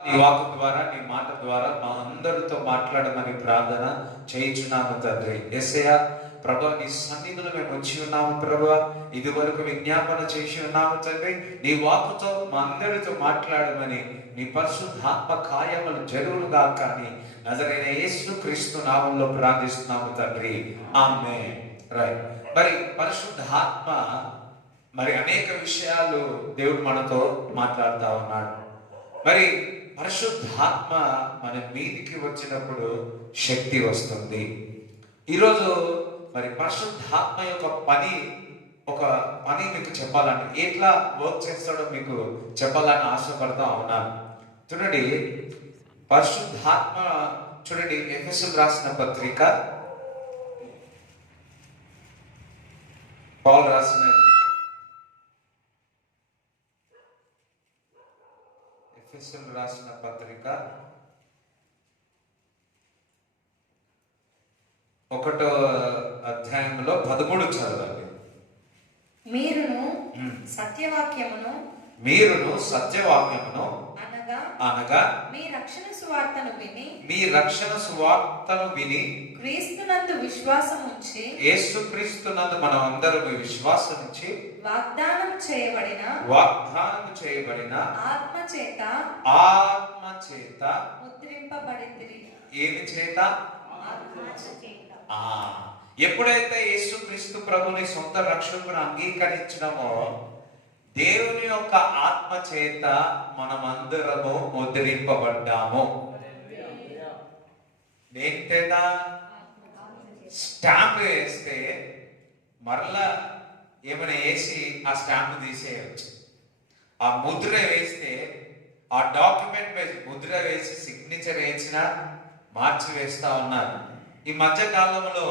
నీ వాక్కు ద్వారా, నీ మాట ద్వారా మా అందరితో మాట్లాడమని ప్రార్థన చేయించున్నాము తండ్రి. యేసయ్య ప్రభా, నీ సన్నిధిలో మేము వచ్చి ఉన్నాము ప్రభా. ఇది వరకు విజ్ఞాపన చేసి ఉన్నాము తండ్రి. నీ వాక్కుతో మా అందరితో మాట్లాడమని, నీ పరిశుద్ధాత్మ కార్యములు జరుగులుగా కానీ నజరైన యేసు క్రీస్తు నామంలో ప్రార్థిస్తున్నాము తండ్రి. ఆమేన్. రైట్. మరి పరిశుద్ధాత్మ మరి అనేక విషయాలు దేవుడు మనతో మాట్లాడుతూ ఉన్నాడు. మరి పరిశుద్ధాత్మ మన మీదికి వచ్చినప్పుడు శక్తి వస్తుంది. ఈరోజు మరి పరిశుద్ధాత్మ యొక్క ఒక పని మీకు చెప్పాలని, ఎట్లా వర్క్ చేస్తాడో మీకు చెప్పాలని ఆశపడతా ఉన్నాను. చూడండి, పరిశుద్ధాత్మ చూడండి, ఎఫెసీయులకు రాసిన పత్రిక, పౌలు రాసిన ఎఫెసీయులకు రాసిన పత్రిక 1వ అధ్యాయంలో 13 చదవండి. మీరును సత్యవాక్యమును అనగా మీ రక్షణ సువార్తను విని క్రీస్తునందు విశ్వాసం ఉంచి, యేసుక్రీస్తునందు మనం అందరూ విశ్వాసం ఉంచి వాగ్దానం చేయబడిన ఆత్మ చేత ముద్రింపబడితిరి. ఏమి చేత? ఎప్పుడైతే యేసుక్రీస్తు ప్రభుని సొంత రక్షకుని అంగీకరించినమో, దేవుని యొక్క ఆత్మ చేత మనమందరము ముద్రింపబడ్డాము. దేనిచేత? స్టాంప్ వేస్తే మరలా ఏమైనా వేసి ఆ స్టాంప్ తీసేయచ్చు. ఆ ముద్ర వేస్తే, ఆ డాక్యుమెంట్ మీద ముద్ర వేసి సిగ్నేచర్ వేసినా మార్చి వేస్తా ఉన్నారు. ఈ మధ్య కాలంలో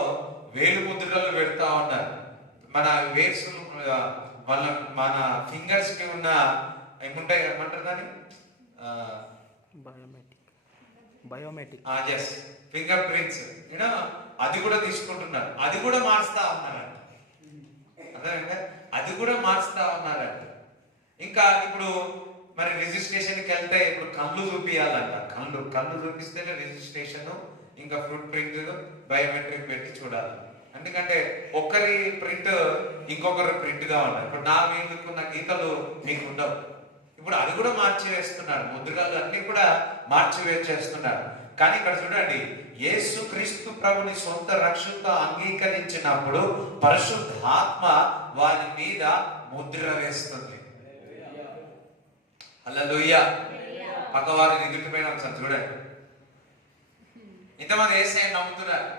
వేలు ముద్రలు పెడతా ఉన్నారు. మన వేసులు మన ఫింగర్స్ కి ఉన్న ఏముంటాయి, ఏమంటారు దాన్ని, బయోమెట్రిక్ ఫింగర్ ప్రింట్స్, అది కూడా తీసుకుంటున్నారు. అది కూడా మార్చుతా ఉన్నారంట. అర్థమైందా? అది కూడా మార్చుతా ఉన్నారంట. ఇంకా ఇప్పుడు మరి రిజిస్ట్రేషన్కి వెళ్తే ఇప్పుడు కళ్ళు చూపియాలంట. కళ్ళు చూపిస్తేనే రిజిస్ట్రేషన్, ఇంకా ఫుట్ ప్రింట్, బయోమెట్రిక్ పెట్టి చూడాలి. ఎందుకంటే ఒక్కరి ప్రింట్ ఇంకొకరి ప్రింట్ గా ఉండాలి. ఇప్పుడు నా మీదకున్న గీతలు మీకు ఉండవు. ఇప్పుడు అది కూడా మార్చి వేస్తున్నాడు. ముద్రలు అన్ని కూడా మార్చి వేసేస్తున్నాడు. కానీ ఇక్కడ చూడండి, యేసుక్రీస్తు ప్రభుని సొంత రక్షకునిగా అంగీకరించినప్పుడు పరిశుద్ధాత్మ వారి మీద ముద్ర వేస్తుంది. హల్లెలూయా. పక్కవారిని ఎదుటిపోయిన ఒకసారి చూడండి. ఇంతమంది యేసయ్యని నమ్ముతున్నారు,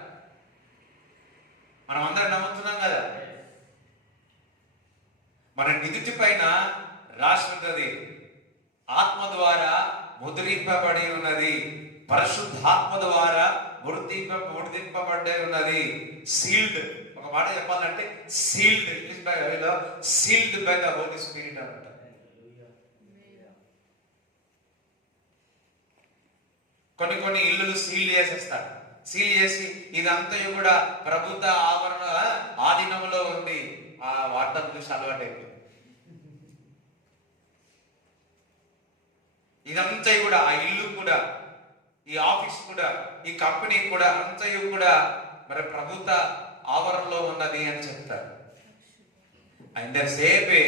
మనం అందరం నమ్ముతున్నాం కదా. మన నిదుటి పైన రాసి ఉన్నది, ఆత్మ ద్వారా ముద్రింపబడి ఉన్నది, పరిశుద్ధాత్మ ద్వారా ముద్రింపబడి ఉన్నది, సీల్డ్. ఒక మాట చెప్పాలంటే సీల్డ్, ఇంగ్లీష్ బైబిల్లో sealed by the Holy Spirit అన్నమాట. కొన్ని ఇల్లులు సీల్ చేసేస్తారు. సీల్ చేసి ఇదంతా కూడా ప్రభుత్వ ఆవరణ ఆధీనంలో ఉంది. ఆ వార్తలు చూసి అలవాటు అయిపోయింది. ఇదంతా కూడా, ఆ ఇల్లు కూడా, ఈ ఆఫీస్ కూడా, ఈ కంపెనీ కూడా అంతా కూడా మరి ప్రభుత్వ ఆవరణలో ఉన్నది అని చెప్తారు. సేపే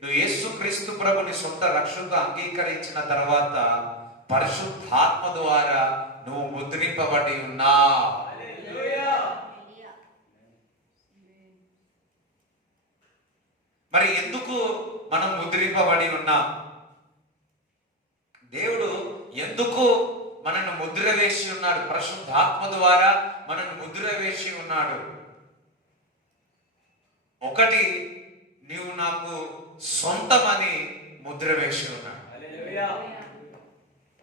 నువ్వు యేసుక్రీస్తు ప్రభుని సొంత రక్షకుగా అంగీకరించిన తర్వాత పరిశుద్ధాత్మ ద్వారా నువ్వు ముద్రింపబడి ఉన్నా. మరి ఎందుకు మనం ముద్రింపబడి ఉన్నాం? దేవుడు ఎందుకు మనల్ని ముద్ర వేసి ఉన్నాడు? పరిశుద్ధాత్మ ద్వారా మనల్ని ముద్ర వేసి ఉన్నాడు. ఒకటి, నీవు నాకు సొంతమని ముద్ర వేసి ఉన్నాడు.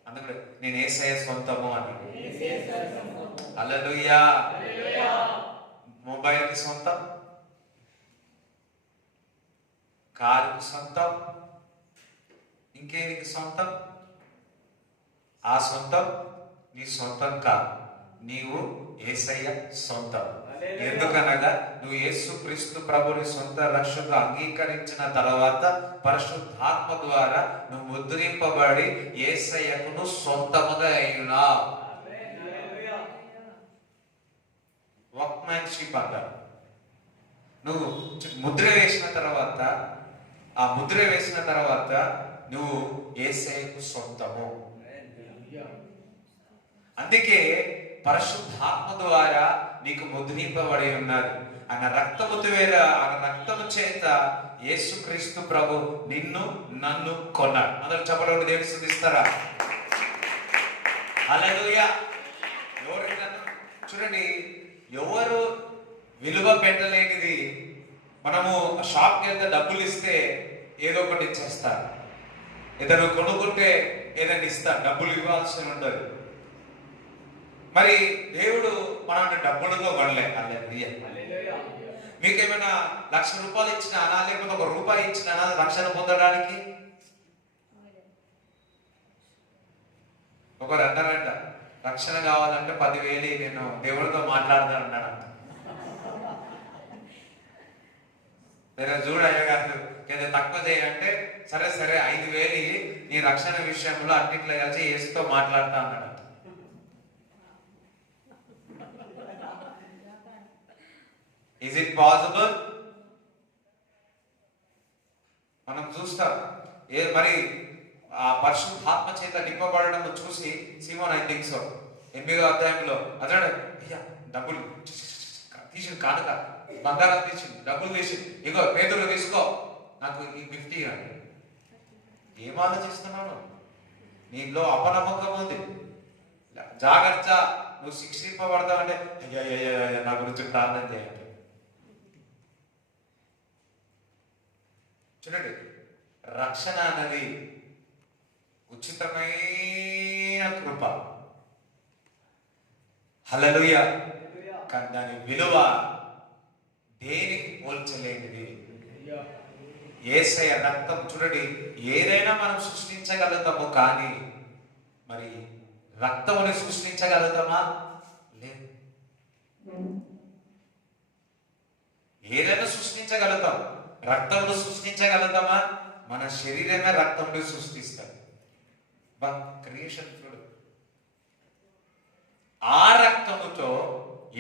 అందుకే నేను యేసయ్య సొంతము అని. హల్లెలూయా. మొబైల్కి సొంతం, కారుకి సొంతం, ఇంకేనికి సొంతం? ఆ సొంతం నీ సొంతం కాదు, నీవు యేసయ్య సొంతం. ఎందుకనగా నువ్వు యేసుక్రీస్తు ప్రభుని సొంత రక్షకుగా అంగీకరించిన తర్వాత పరిశుద్ధాత్మ ద్వారా నువ్వు ముద్రింపబడి యేసయ్యకు నువ్వు సొంతముగా అయినావు. వర్క్‌మ్యాన్‌షిప్ అంటారు. నువ్వు ముద్ర వేసిన తర్వాత నువ్వు యేసయ్యకు సొంతము. అందుకే పరిశుద్ధాత్మ ద్వారా నీకు ముద్రింపబడి ఉన్నది. ఆయన రక్తము చేత యేసుక్రీస్తు ప్రభు నిన్ను నన్ను కొన్నాడు. అందరూ చెప్పండి, దేవుని స్తుతిస్తారా? హల్లెలూయా. చూడండి, ఎవరు విలువ పెట్టలేనిది మనము షాప్కి వెళ్తే డబ్బులు ఇస్తే ఏదో ఒకటి ఇచ్చేస్తారు. ఏదైనా కొనుక్కుంటే ఏదైనా ఇస్తారు, డబ్బులు ఇవ్వాల్సి ఉంటుంది. మరి దేవుడు మనల్ని డబ్బులతో కొనలే. హల్లెలూయా. మీకేమైనా ₹1,00,000 ఇచ్చినా లేకపోతే ₹1 ఇచ్చినా రక్షణ పొందడానికి? ఒకరు అన్నారంట, రక్షణ కావాలంటే 10,000 నేను దేవుడితో మాట్లాడతానన్నాడు. నేను చూడయ్య గారు లేదా తక్కువ చేయంటే సరే 5,000 నీ రక్షణ విషయంలో అన్నిట్లో కలిసి యేసుతో మాట్లాడతా అన్నాడు. Is it possible? మనం చూస్తాం. మరి ఆ పరిశుద్ధాత్మ చేత నింపబడడం చూసి సీమోన్, ఐ థింక్ సో 8వ అధ్యాయంలో అతడు అయ్యా డబ్బులు తీసి కానుక బంగారం తీసి డబ్బులు తీసి ఇగో పేదలు తీసుకో, నాకు ఈ 50 ఇవ్వండి. ఏం ఆలోచిస్తున్నాను? నీలో అపనమ్మకం ఉంది. జాగ్రత్త, నువ్వు శిక్షింపబడతావంటే అయ్యా నా గురించి ప్రార్థన చేయండి. చూడండి, రక్షణ అన్నది ఉచితమైన కృప. హల్లెలూయా. కానీ దాని విలువ దేనికి పోల్చలేనిది. యేసయ్య రక్తం. చూడండి, ఏదైనా మనం సృష్టించగలుగుతాము, కానీ మరి రక్తముని సృష్టించగలుగుతామా? లేదు. ఏదైనా సృష్టించగలుగుతాం, రక్తమును సృష్టించగలుగుతామా? మన శరీరమే రక్తముని సృష్టిస్తాం. క్రియేషన్ చూడు. ఆ రక్తముతో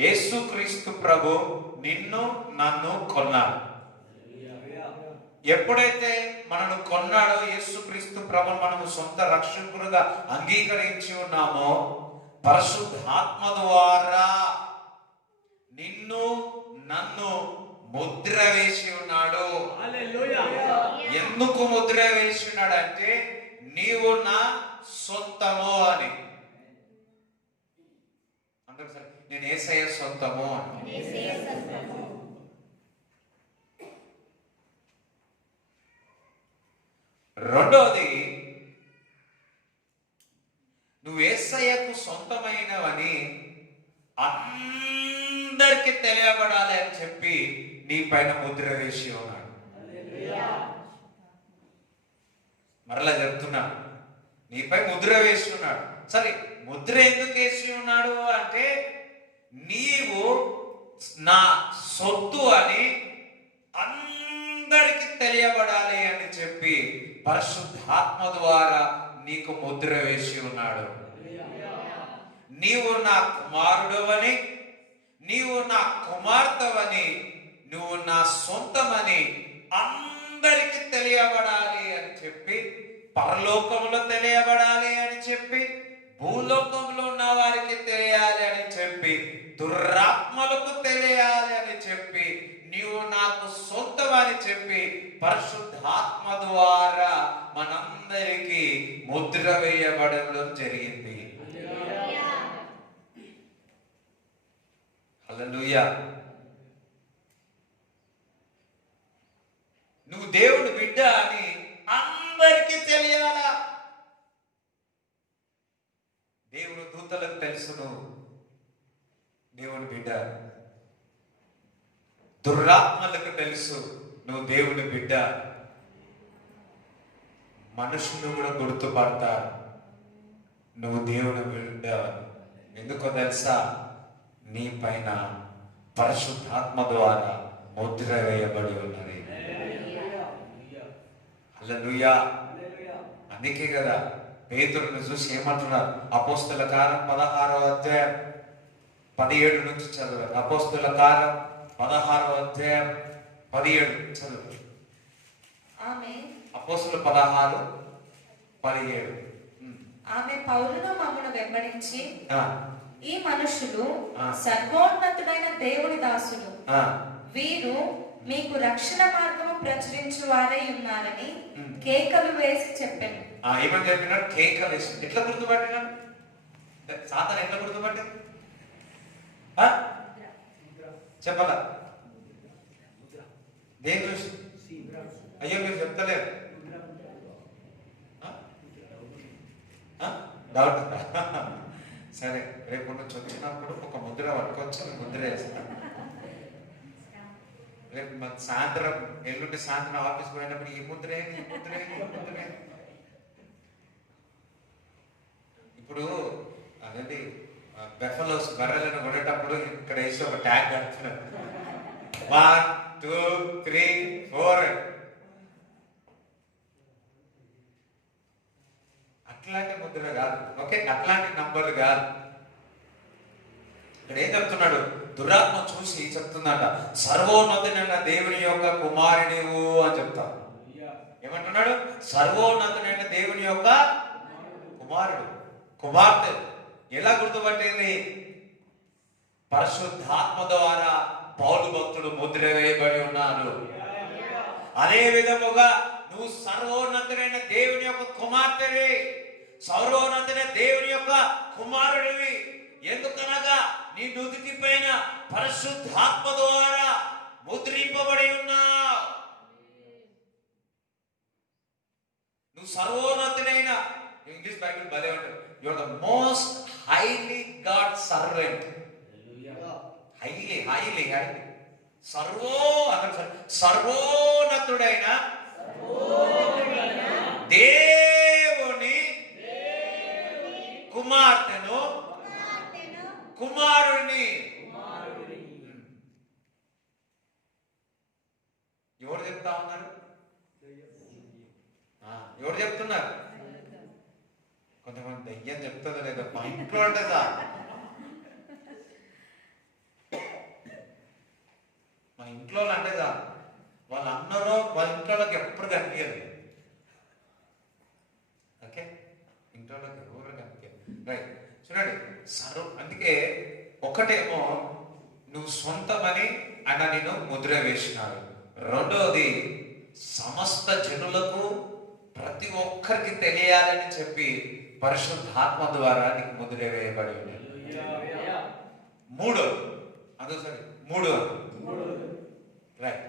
యేసుక్రీస్తు ప్రభు నిన్ను నన్ను కొన్నాడు. ఎప్పుడైతే మనను కొన్నాడో యేసుక్రీస్తు ప్రభు మనము సొంత రక్షకుడుగా అంగీకరించి ఉన్నామో, పరిశుద్ధాత్మ ద్వారా నిన్ను నన్ను ముద్ర వేసి ఉన్నాడు. ఎందుకు ముద్ర వేసి ఉన్నాడు అంటే నీవు నా సొంతము అని. అందరూ సరే, నేను యేసయ్య సొంతము అని. రెండోది, నువ్వు యేసయ్యకు సొంతమైనవని అందరికి తెలియబడాలి అని చెప్పి నీ పైన ముద్ర వేసి ఉన్నాడు. మరలా చెప్తున్నా, నీపై ముద్ర వేసి ఉన్నాడు. సరే, ముద్ర ఎందుకు వేసి ఉన్నాడు అంటే నీవు నా సొత్తు అని అందరికి తెలియబడాలి అని చెప్పి పరిశుద్ధాత్మ ద్వారా నీకు ముద్ర వేసి ఉన్నాడు. నీవు నా కుమారుడవని, నీవు నా కుమార్తెవని, నువ్వు నా సొంతమని అందరికి తెలియబడాలి అని చెప్పి, పరలోకంలో తెలియబడాలి అని చెప్పి, భూలోకంలో ఉన్న వారికి తెలియాలి అని చెప్పి, దురాత్మలకు తెలియాలి అని చెప్పి, నీవు నాకు సొంతమని చెప్పి పరిశుద్ధాత్మ ద్వారా మనందరికీ ముద్ర వేయబడడం జరిగింది. హల్లెలూయా. నువ్వు దేవుని బిడ్డ అని అందరికీ తెలియాలా? దేవుని దూతలకు తెలుసు నువ్వు దేవుని బిడ్డ. దురాత్మలకు తెలుసు నువ్వు దేవుని బిడ్డ. మనుషులు కూడా గుర్తుపడతారు నువ్వు దేవుని బిడ్డ. ఎందుకో తెలుసా? నీ పైన పరిశుద్ధాత్మ ద్వారా ముద్ర వేయబడి ఉన్నది. హల్లెలూయా. అందుకే కదా పేతురుని చూసి ఏమంటున్నారు? అపోస్తల కార్యం 16వ అధ్యాయం 17 నుంచి చదువు. అపోస్తల కార్యం 16వ అధ్యాయం 17 చదువు. ఆమె అపోస్తల 16:17. ఆమె పౌలును మమ్మను వెంబడించి, ఆ, ఈ మనుషులు ఆ. సర్వోన్నతుడైన దేవుని దాసులు, ఆ, వీరు మీకు రక్షణ మార్గము ప్రచురించు వారై ఉన్నారని ఉమ్. కేకలు వేసి చెప్పాను. ఏమని చెప్పినాడు? కేకలు వేసి. ఎట్లా గుర్తుపట్టినాడు? సాతాను ఎట్లా గుర్తుపట్టింది? చెప్పాలా? దేని చూసి? అయ్యో మీరు చెప్తలేరు. డౌట్. సరే, రేపు నుంచి వచ్చినప్పుడు ఒక ముద్ర పట్టుకొచ్చి ముద్ర వేస్తాను. రేపు మన సాయంత్రం, ఎల్లుండి సాయంత్రం ఆఫీస్ పోయినప్పుడు ఈ ముద్ర ఏంది, ఈ ముద్ర ఏంది, ఈ ముద్ర ఏంది? ఇప్పుడు అదేంటి బెఫలోస్ బర్రెలను కొనేటప్పుడు ఇక్కడ వేసి ఒక ట్యాగ్ కడుతున్నారు. 1 2 3 4. అట్లాంటి ముద్ర కాదు. ఓకే, అట్లాంటి నంబర్లు కాదు. ఇక్కడ ఏం చెప్తున్నాడు? దురాత్మ చూసి చెప్తుందట, సర్వోన్నతుడైన దేవుని యొక్క కుమారుడివు అని చెప్తా. ఏమంటున్నాడు? సర్వోన్నతుడైన దేవుని యొక్క కుమారుడు, కుమార్తె. ఎలా గుర్తుపట్టింది? పరిశుద్ధాత్మ ద్వారా పౌలు భక్తుడు ముద్ర వేయబడి ఉన్నాడు. అదే విధముగా నువ్వు సర్వోన్నతుడైన దేవుని యొక్క కుమార్తెవి, సర్వోన్నతుడైన దేవుని యొక్క కుమారుడివి. ఎందుకనగా నీ నుదుటి పైన పరిశుద్ధాత్మ ద్వారా ముద్రింపబడి ఉన్నావు. నువ్వు సర్వోన్నతుడైన, ఇంగ్లీష్ బైబిల్ భలే ఉంటుంది, you are the most highly god servant. Highly highly highly సర్వోన్నతుడైన దేవుని కుమార్తెను, కుమారుని. ఎవరు చెప్తా ఉన్నారు? ఎవరు చెప్తున్నారు? కొంతమంది దయ్యం చెప్తుందో లేదో మా ఇంట్లో ఉంటుందా? మా ఇంట్లో అంటేదా వాళ్ళు అన్నారో వాళ్ళ ఇంట్లోకి ఎప్పుడు కనిపించదు. ఓకే, ఇంట్లోకి ఎవరు కనిపించదు. రైట్, చూడండి. అందుకే ఒకటేమో నువ్వు సొంతమని ఆయన నేను ముద్ర వేసినాడు. రెండవది సమస్త జనులకు ప్రతి ఒక్కరికి తెలియాలని చెప్పి పరిశుద్ధాత్మ ద్వారా నీకు ముద్ర వేయబడి ఉంది. మూడోది అదో సరే, మూడోది రైట్,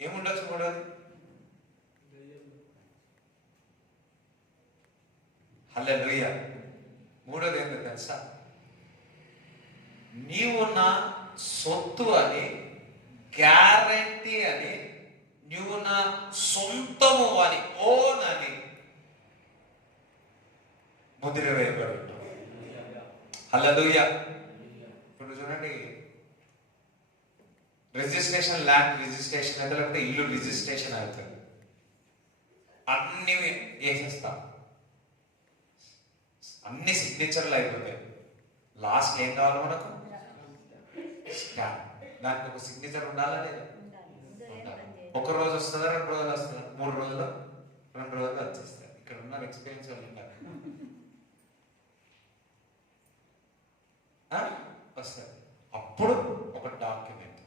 ఏముండొచ్చు మూడోది? హల్లెలూయా. మూడోది ఏంటో తెలుసా? నీవు నా సొత్తు అని, గ్యారంటీ అని, నువ్వు నా సొంతము అని, ఓన్ అని ముద్ర వేయబడి ఉంటావు. హల్లెలూయా. ఇప్పుడు చూడండి, రిజిస్ట్రేషన్, ల్యాండ్ రిజిస్ట్రేషన్ అయితే, లేకపోతే ఇల్లు రిజిస్ట్రేషన్ అవుతుంది, అన్ని వేసేస్తాం, అన్ని సిగ్నేచర్లు అయిపోతాయి. లాస్ట్ ఏం కావాలి మనకు? దానికి ఒక సిగ్నేచర్ ఉండాలా లేదా? ఒక రోజు వస్తుందా, 2 రోజులు వస్తుందా, 3 రోజులు, 2 రోజులు వచ్చేస్తారు. ఇక్కడ ఉన్న ఎక్స్పీరియన్స్ వాళ్ళు ఉంటారు, వస్తారు. అప్పుడు ఒక డాక్యుమెంట్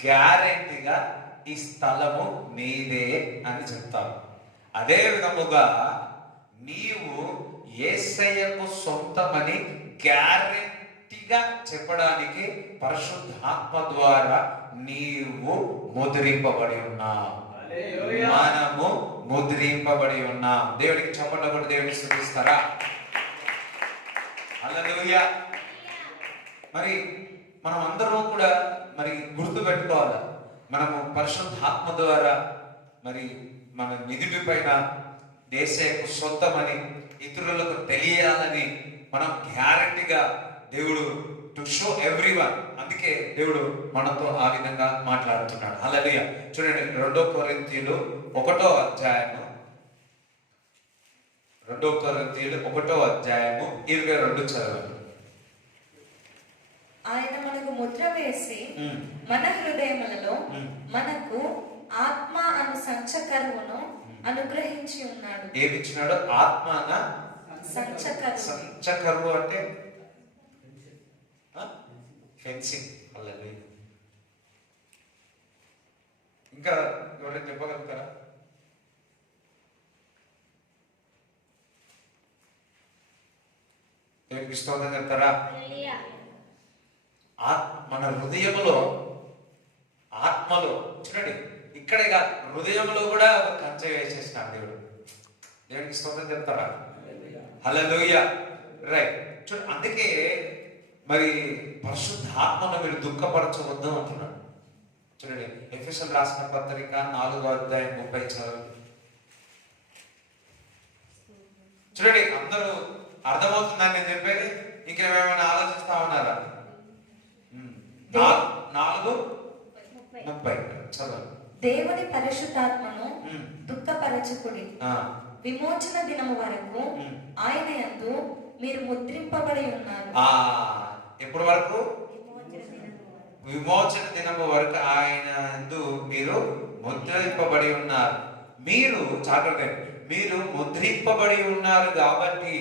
గ్యారెంటీగా ఈ స్థలము నీదే అని చెప్తారు. అదే విధముగా నీవు యేసయ్యకు సొంతమని గ్యారెంటీగా చెప్పడానికి పరిశుద్ధాత్మ ద్వారా నీవు ముద్రింపబడి ఉన్నావు. మనము ముద్రింపబడి ఉన్నాం. దేవుడికి చప్పట్లు కొట్టి దేవుడిని స్తుతిస్తారా? హల్లెలూయా. మరి మనం అందరం కూడా మరి గుర్తు పెట్టుకోవాలి, మనము పరిశుద్ధాత్మ ద్వారా మరి మన నిధుడి పైన యేసయ్యకు సొంతమని ఇతరులకు తెలియాలని మనం గ్యారెంటీగా దేవుడు టు షో ఎవ్రీవన్ అందుకే దేవుడు మనతో ఆ విధంగా మాట్లాడుతున్నాడు. హల్లెలూయా. చూడండి 2 కొరింథీయులు 1వ అధ్యాయము 2 కొరింథీయులు 1వ అధ్యాయము 22 చదవండి. ఆయన మనకు ముద్ర వేసి మన హృదయములలో మనకు ఆత్మ అను సంచకరువును అనుగ్రహించి ఉన్నాడు. ఏమిచ్చినాడు? ఆత్మన సంచకరువు అంటే ఫెన్సింగ్. హల్లెలూయా. ఇంకా ఎవరైనా చెప్పగలుగుతారా? దేవునికి స్తోత్రం చెప్తారా? మన హృదయములో ఆత్మలో చూడండి, ఇక్కడే కాదు హృదయంలో కూడా ఒక కంచె వేసేసినాడు దేవుడు. దేవునికి స్తోత్రం చెప్తారా? హల్లెలూయా. రైట్. చూడండి, అందుకే మరి పరిశుద్ధాత్మను మీరు దుఃఖపరచవద్దు అంటున్నాడు. చూడండి, ఎఫెసీయులకు రాసిన పత్రిక 4వ అధ్యాయం 30 చదవండి. చూడండి, అందరూ అర్థమవుతుందని నేను చెప్పేది. ఇంకేమైనా ఆలోచిస్తా ఉన్నారా? 4:30 చదవండి. దేవుని పరిశుద్ధాత్మను దుఃఖపరచకుడి. విమోచన దినము వరకు ఆయన యందు మీరు ముద్రింపబడి ఉన్నారు. ఎప్పటి వరకు? విమోచన దినము వరకు ఆయన యందు మీరు ముద్రింపబడి ఉన్నారు. మీరు చాటండి, మీరు ముద్రింపబడి ఉన్నారు కాబట్టి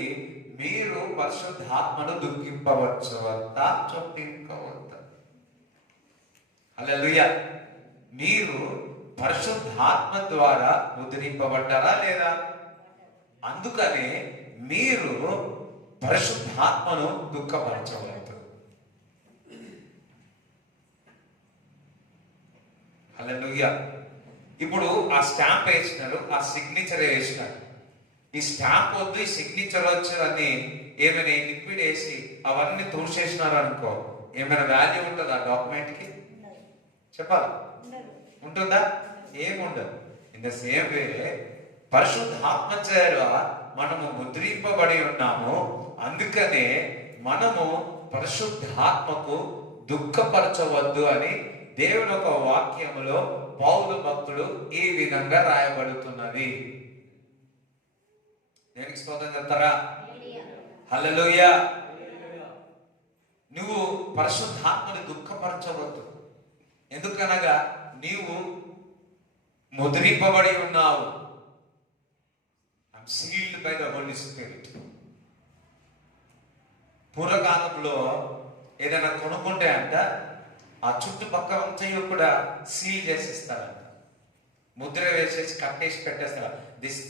మీరు పరిశుద్ధాత్మను దుఃఖింపవచ్చవద్దా, చొప్పింపవద్దా? హల్లెలూయా. మీరు పరిశుద్ధాత్మ ద్వారా ముద్రింపబడ్డారా లేదా? అందుకనే మీరు పరిశుద్ధాత్మను దుఃఖపరచవద్దు. హల్లెలూయా. ఇప్పుడు ఆ స్టాంప్ వేసినారు, ఆ సిగ్నేచర్ వేసినారు. ఈ స్టాంప్ వద్దు, ఈ సిగ్నేచర్ వచ్చు అని ఏమైనా లిక్విడ్ వేసి అవన్నీ తుడిచేసినారు అనుకో, ఏమైనా వాల్యూ ఉంటుందా డాక్యుమెంట్ కి? చెప్పాలి, ఉంటుందా? ఏముండదు. ఇన్ ద సేమ్ వే పరిశుద్ధాత్మ ద్వారా మనము ముద్రింపబడి ఉన్నాము. అందుకనే మనము పరిశుద్ధాత్మకు దుఃఖపరచవద్దు అని దేవుని ఒక వాక్యములో పౌలు భక్తుడు ఈ విధంగా రాయబడుతున్నది. దేవునికి స్తోత్రం చెప్తారా? హల్లెలూయా. నువ్వు పరిశుద్ధాత్మని దుఃఖపరచవద్దు. ఎందుకనగా నీవు ముద్రింపబడి ఉన్నావు. I'm sealed by the Holy Spirit. పూర్వకాలంలో ఏదైనా కొనుక్కుంటే అంట ఆ చుట్టుపక్కల అంతయు కూడా సీల్ చేసిస్తారంట, ముద్ర వేసేసి కట్టేసి పెట్టేస్తారు. దిస్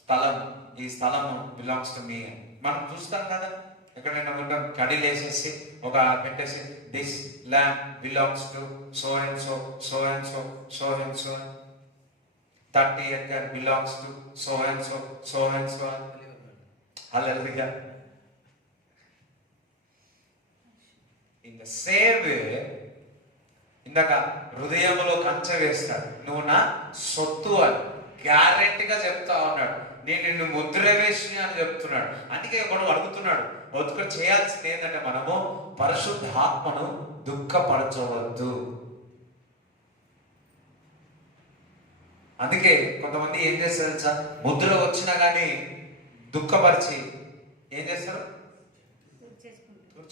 స్థలం, ఈ స్థలం బిలాంగ్స్ టు మీ అని. మనం చూస్తాం కదా, ఎక్కడైనా ఉంటాం, కడీలు వేసేసి ఒక పెట్టేసి this land belongs to so and so, so and so, so and so, 30 acre belongs to so and so, so and so. Hallelujah. In the same way, ఇందాక హృదయంలో కంచె వేస్తాడు, నువ్వు నా సొత్తు అని గ్యారెంటీగా చెప్తా ఉన్నాడు. నేను నిన్ను ముద్ర వేసి అని చెప్తున్నాడు. అందుకే మనం అడుగుతున్నాడు, ఒక్క చేయాల్సింది ఏంటంటే మనము పరిశుద్ధాత్మను దుఃఖపరచవద్దు. అందుకే కొంతమంది ఏం చేస్తారు తెలుసా, ముద్ర వచ్చినా కానీ దుఃఖపరిచి ఏం చేస్తారు?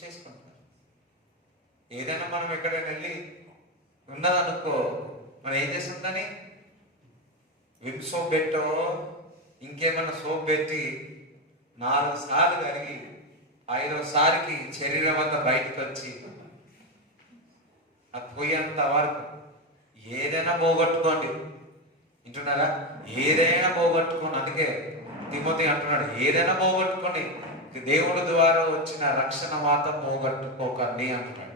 చేసుకుంటారు. ఏదైనా మనం ఎక్కడైనా వెళ్ళి ఉన్నదనుకో, మనం ఏం చేస్తుందని విమ్ సోప్ పెట్టో ఇంకేమన్నా సోప్ పెట్టి 4 సార్లు కడిగి 5వ సారికి శరీరం అంతా బయటకు వచ్చి అది పోయేంత వరకు ఏదైనా పోగొట్టుకోండి. వింటున్నారా? ఏదైనా పోగొట్టుకోండి. అందుకే తిమోతి అంటున్నాడు, ఏదైనా పోగొట్టుకోండి, దేవుడి ద్వారా వచ్చిన రక్షణ మాత్రం పోగొట్టుకోకండి అంటున్నాడు.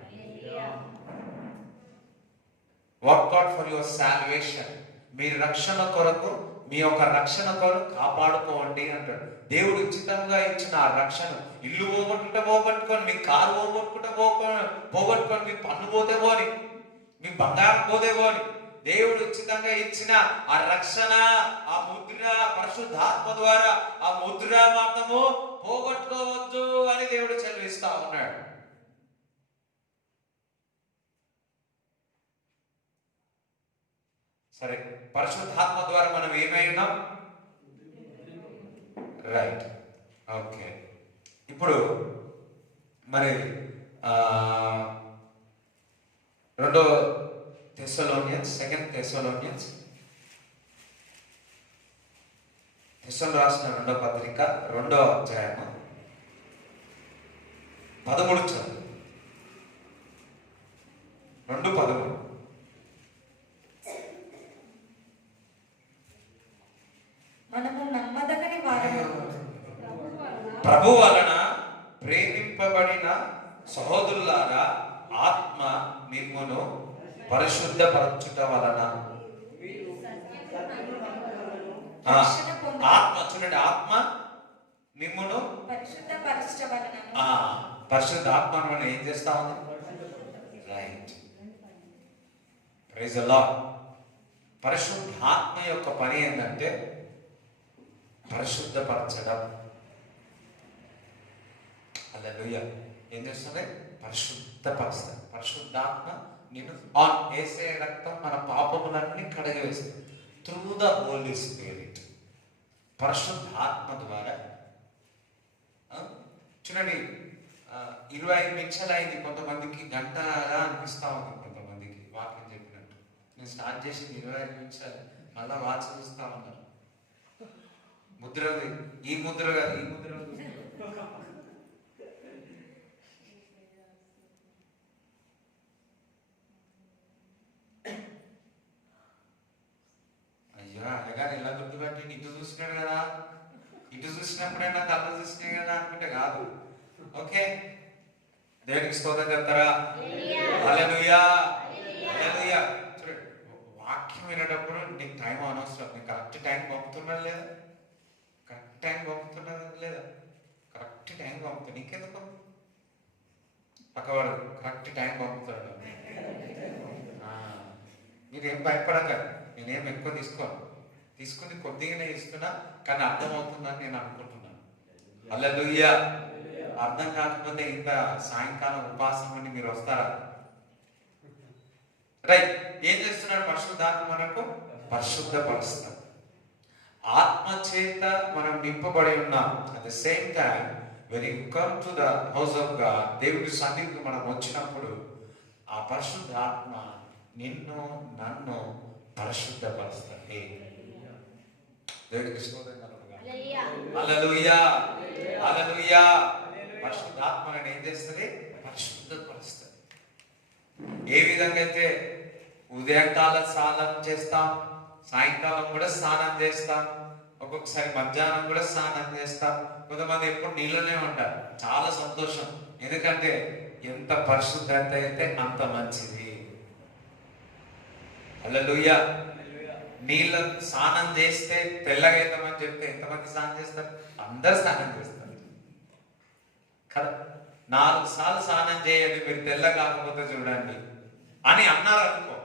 Work out for your salvation. మీ రక్షణ కొరకు, మీ యొక్క రక్షణ కొరకు కాపాడుకోండి అంటాడు. దేవుడు ఉచితంగా ఇచ్చిన ఆ రక్షణ, ఇల్లు పోగొట్టుకుంటే పోగొట్టుకొని, మీ కారు పోగొట్టుకుంటే పోగొట్టుకొని, మీ పన్ను పోతే పోని, మీ బంగారం పోతే పోని, దేవుడు ఉచితంగా ఇచ్చిన ఆ రక్షణ, ఆ ముద్ర పరిశుద్ధాత్మ ద్వారా ఆ ముద్ర మాత్రము పోగొట్టుకోవద్దు అని దేవుడు చదివిస్తా ఉన్నాడు. సరే, పరిశుద్ధాత్మ ద్వారా మనం ఏమై ఉన్నాం? రైట్. ఓకే. ఇప్పుడు మరి రెండో సెకండ్ థెస్సలోనియన్స్ రాసిన రెండో పత్రిక 2వ అధ్యాయము 13 చదువు. 2:13. మనము నమ్మదగని వారము, ప్రభు వలన ప్రేమింపబడిన సహోదరులారా, ఆత్మ మిమ్మును పరిశుద్ధపరచుట వలన రక్షణ పొందు ఆత్మ, చూడండి, ఆత్మ మిమ్మును పరిశుద్ధపరచవలనను. పరిశుద్ధ ఆత్మ మనం ఏం చేస్తా ఉంది? రైట్. Praise the Lord. పరిశుద్ధాత్మ యొక్క పని ఏంటంటే పరిశుద్ధపరచడం. హల్లెలూయా. ఏం చేస్తుంది? పరిశుద్ధపరుస్తుంది. పరిశుద్ధాత్మ నేను వేసే రక్తం మన పాపములన్నీ కడిగివేస్తుంది. త్రూ ద హోలీ స్పిరిట్, పరిశుద్ధాత్మ ద్వారా. చూడండి, 25 నిమిషాలు అయింది, కొంతమందికి గంటగా అనిపిస్తా ఉంది, కొంతమందికి వాక్యం చెప్పినట్టు. నేను స్టార్ట్ చేసింది 25 నిమిషాలు, మళ్ళా వాచ్ చూస్తా ఉన్నారు. ముద్ర, ఈ ముద్ర కాదు, ఈ ముద్ర. అయ్యా, అయ్యగారు ఎలా గుర్తుపెట్టి ఇటు చూసినాడు కదా, ఇటు చూసినప్పుడైనా కళ్ళు చూసినాయి కదా అనుకుంటే కాదు. ఓకే, దేవునికి స్తోత్రం చెప్తారా? హల్లెలూయా, హల్లెలూయా. చూడండి, వాక్యం వినేటప్పుడు నీకు టైం అనవసరం. నీకు కరెక్ట్ టైం పంపుతున్నాడు లేదా? కరెక్ట్ టైం పంపుతున్నది లేదా? కరెక్ట్ టైం పంపుతా. నీకెందుకు? పక్కవాడు కరెక్ట్ టైం పంపుతాడు. మీరేం భయపడక, నేనేం ఎక్కువ తీసుకుని కొద్దిగానే ఇస్తున్నా, కానీ అర్థమవుతుందని నేను అనుకుంటున్నాను. హల్లెలూయా. అర్థం కాకపోతే ఇంత సాయంకాలం ఉపాసం అని మీరు వస్తారా? రైట్. ఏం చేస్తున్నాడు? పరిశుద్ధాత్మ మనకు పరిశుద్ధపరుస్తాడు. ఆత్మ చేత మనం నింపబడి ఉన్నాం. At the same time when you come to the house of God, దేవుడి సన్నిధికి మనం వచ్చినప్పుడు ఆ పరిశుద్ధాత్మ నిన్ను నన్ను పరిశుద్ధపరుస్తాడు. దేవుడికి స్తోత్రం కలుగుగా. హల్లెలూయా, హల్లెలూయా. పరిశుద్ధాత్మను ఏం చేస్తుంది? పరిశుద్ధపరుస్తుంది. ఏ విధంగా అయితే ఉదయకాలం స్నానం చేస్తాం, సాయంకాలం కూడా స్నానం చేస్తాం, ఒక్కొక్కసారి మధ్యాహ్నం కూడా స్నానం చేస్తాం. కొంతమంది ఎప్పుడు నీళ్ళనే ఉంటారు. చాలా సంతోషం, ఎందుకంటే ఎంత పరిశుద్ధత అయితే అంత మంచిది. హల్లెలూయా. నీళ్ళ స్నానం చేస్తే తెల్లగా అవుతామని చెప్తే ఎంతమంది స్నానం చేస్తారు? అందరు స్నానం చేస్తారు కదా. 4 సార్లు స్నానం చేయండి మీరు తెల్ల కాకపోతే చూడండి అని అన్నారు అనుకో.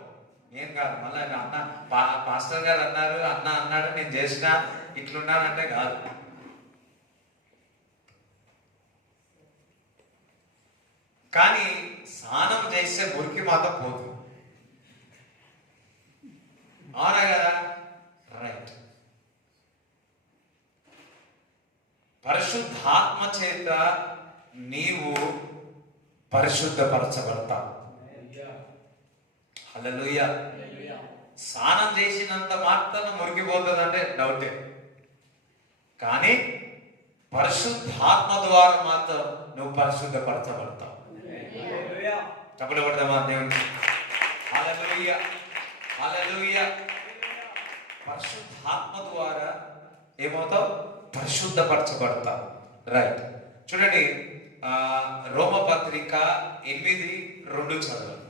నేను కాదు, మళ్ళీ అన్న పాస్టర్ గారు అన్నారు, అన్న అన్నాడు, నేను చేసిన ఇట్లున్నానంటే కాదు. కానీ స్నానం చేస్తే మురికి మాత్రం పోతుంది. అవునా కదా? రైట్. పరిశుద్ధాత్మ చేత నీవు పరిశుద్ధపరచబడతావు. హల్లెలూయా. స్నానం చేసినంత మాత్రం మురిగిపోతుంది అంటే డౌటే. కానీ పరిశుద్ధాత్మ ద్వారా మాత్రం నువ్వు పరిశుద్ధపరచబడతావు. చప్పట్లు కొడదామా దేవునికి? హల్లెలూయా, హల్లెలూయా. పరిశుద్ధాత్మ ద్వారా ఏమవుతావు? పరిశుద్ధపరచబడతావు. రైట్. చూడండి, రోమపత్రిక 8:2 చదవండి.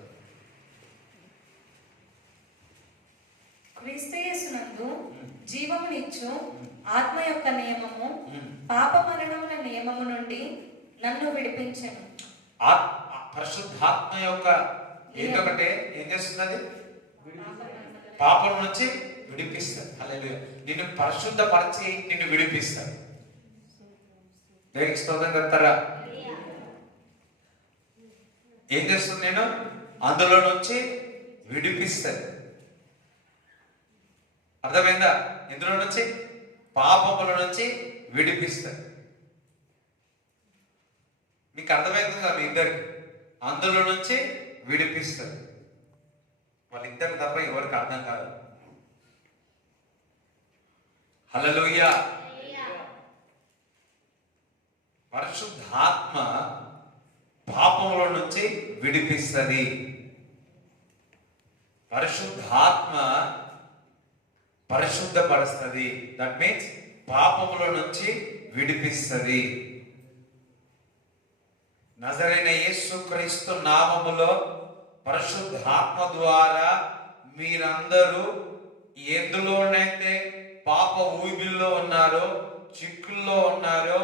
క్రీస్తు యేసునందు జీవమునిచ్చు ఆత్మ యొక్క నియమము పాప మరణముల నియమము నుండి నన్ను విడిపించెను. పరిశుద్ధాత్మ యొక్క ఏంటొకటే ఏం చేస్తున్నది? పాపం నుంచి విడిపిస్తాడు. హల్లెలూయా. నిన్ను పరిశుద్ధపరిచి నిన్ను విడిపిస్తాడు. దేవునికి స్తోత్రం చెప్తారా? ఏం చేస్తుంది? నేను అందులో నుంచి విడిపిస్తాను. అర్థమైందా? ఇందులో నుంచి పాపముల నుంచి విడిపిస్తుంది. మీకు అర్థమవుతుందా? మీ ఇద్దరికి అందులో నుంచి విడిపిస్తుంది. వాళ్ళిద్దరికి తప్ప ఎవరికి అర్థం కాదు. హల్లెలూయా. పరిశుద్ధాత్మ పాపముల నుంచి విడిపిస్తుంది. పరిశుద్ధాత్మ పరిశుద్ధపరుస్తుంది. దట్ మీన్స్ పాపముల నుంచి విడిపిస్తుంది. నజరైన యేసుక్రీస్తు నామములో పరిశుద్ధాత్మ ద్వారా మీరందరూ ఎందులోనైతే పాప ఊబిల్లో ఉన్నారో, చిక్కుల్లో ఉన్నారో,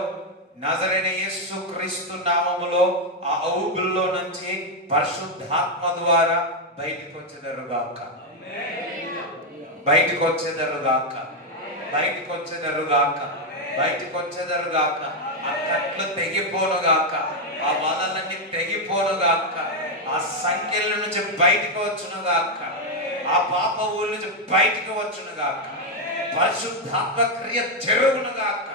నజరైన యేసుక్రీస్తు నామములో ఆ ఊబిల్లో నుంచి పరిశుద్ధాత్మ ద్వారా బయటికి వచ్చేదరుగాక, బయటికి వచ్చేదరుగాక, బయటికి వచ్చేదరుగాక, బయటికి వచ్చేదరుగాక. ఆ కట్లు తెగిపోనుగాక, ఆ వలలన్నీ తెగిపోనుగాక, ఆ సంఖ్యల నుంచి బయటికి వచ్చునుగాక, ఆ పాప ఊరి నుంచి బయటికి వచ్చునుగాక. పరిశుద్ధాత్మ క్రియ జరుగునుగాక,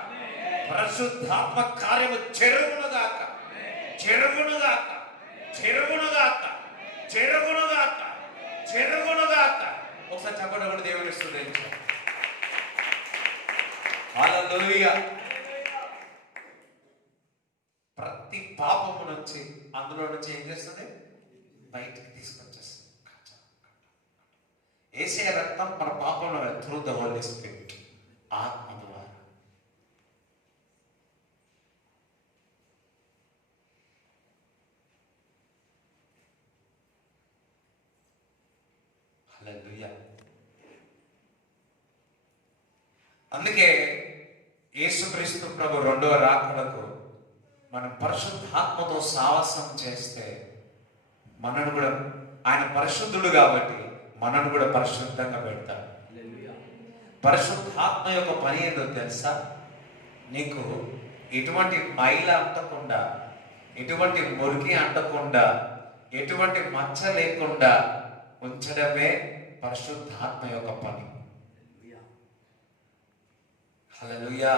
పరిశుద్ధాత్మ కార్యము జరుగునుగాక, జరుగునుగాక, జరుగునుగాక, జరుగునుగాక, జరుగునుగాక. ఒకసారి చెప్పండి కూడా దేవుని స్తుతించండి. హల్లెలూయా. ప్రతి పాపము నుంచి అందులో నుంచి ఏం చేస్తుంది? బయటికి తీసుకొచ్చేస్తుంది. యేసయ్య రక్తం మన పాపంలో త్రూ ద హోలీ స్పిరిట్, ఆత్మ ద్వారా. హల్లెలూయా. అందుకే యేసుక్రీస్తు ప్రభు రెండవ రాకడకు మనం పరిశుద్ధాత్మతో సావాసం చేస్తే మనను కూడా, ఆయన పరిశుద్ధుడు కాబట్టి మనను కూడా పరిశుద్ధంగా పెడతాడు. పరిశుద్ధాత్మ యొక్క పని ఏదో తెలుసా? నీకు ఎటువంటి మైల అంటకుండా, ఎటువంటి మురికి అంటకుండా, ఎటువంటి మచ్చ లేకుండా ఉంచడమే పరిశుద్ధాత్మ యొక్క పని. హల్లెలూయా.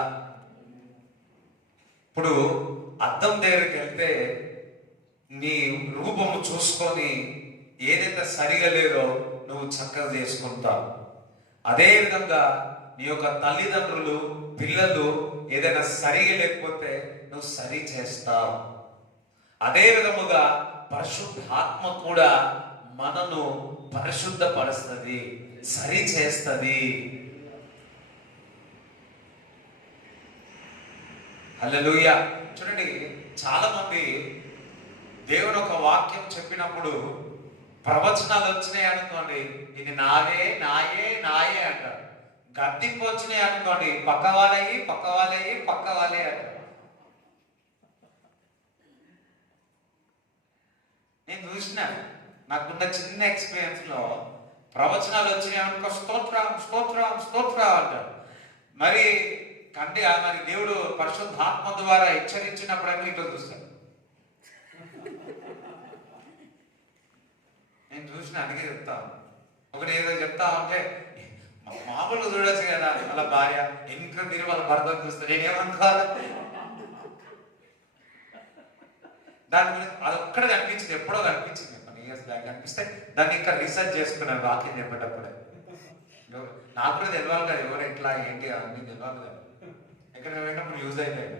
ఇప్పుడు అద్దం దగ్గరికి వెళ్తే నీ రూపము చూసుకొని ఏదైతే సరిగా లేదో నువ్వు చక్కగా చేసుకుంటావు. అదే విధంగా నీ యొక్క తల్లిదండ్రులు, పిల్లలు ఏదైనా సరిగా లేకపోతే నువ్వు సరి చేస్తావు. అదే విధముగా పరిశుద్ధాత్మ కూడా మనను పరిశుద్ధపరుస్తుంది, సరి చేస్తుంది. హల్లెలూయా. చూడండి, చాలా మంది దేవుడు ఒక వాక్యం చెప్పినప్పుడు ప్రవచనాలు వచ్చినాయి అనుకోండి, ఇది నాయే నాయే నాయే అంటారు. గద్దింపు వచ్చినాయి అనుకోండి, పక్క వాళ్ళయి పక్క వాళ్ళయి పక్క వాళ్ళే అంటారు. నేను చూసిన, నాకున్న చిన్న ఎక్స్పీరియన్స్ లో ప్రవచనాలు వచ్చినాయి అనుకో, స్తోత్రం స్తోత్రం స్తోత్రం అంటారు. మరి మరి దేవుడు పరిశుద్ధాత్మ ద్వారా హెచ్చరించినప్పుడేమో ఇట్లా చూస్తాడు. నేను చూసిన అందుకే చెప్తాను. ఒకటి ఏదో చెప్తా ఉంటే మామూలుగా చూడొచ్చు కదా, వాళ్ళ భార్య ఇంకా మీరు వాళ్ళ భర్తను చూస్తారు, నేనేమనుకోవాలి? దాని గురించి అదొక్కడ కనిపించింది, ఎప్పుడో కనిపించింది, కొన్ని ఇయర్స్ బ్యాక్ కనిపిస్తే దాన్ని ఇంకా రీసెర్చ్ చేసుకున్నాను వాక్యం చెప్పేటప్పుడే. నాకు కూడా తెలియాలి కదా ఎవరు ఎట్లా ఏంటి అన్ని తెలియాలి కదా, ఎక్కడ వెళ్ళినప్పుడు యూజ్ అయిపోయాయి.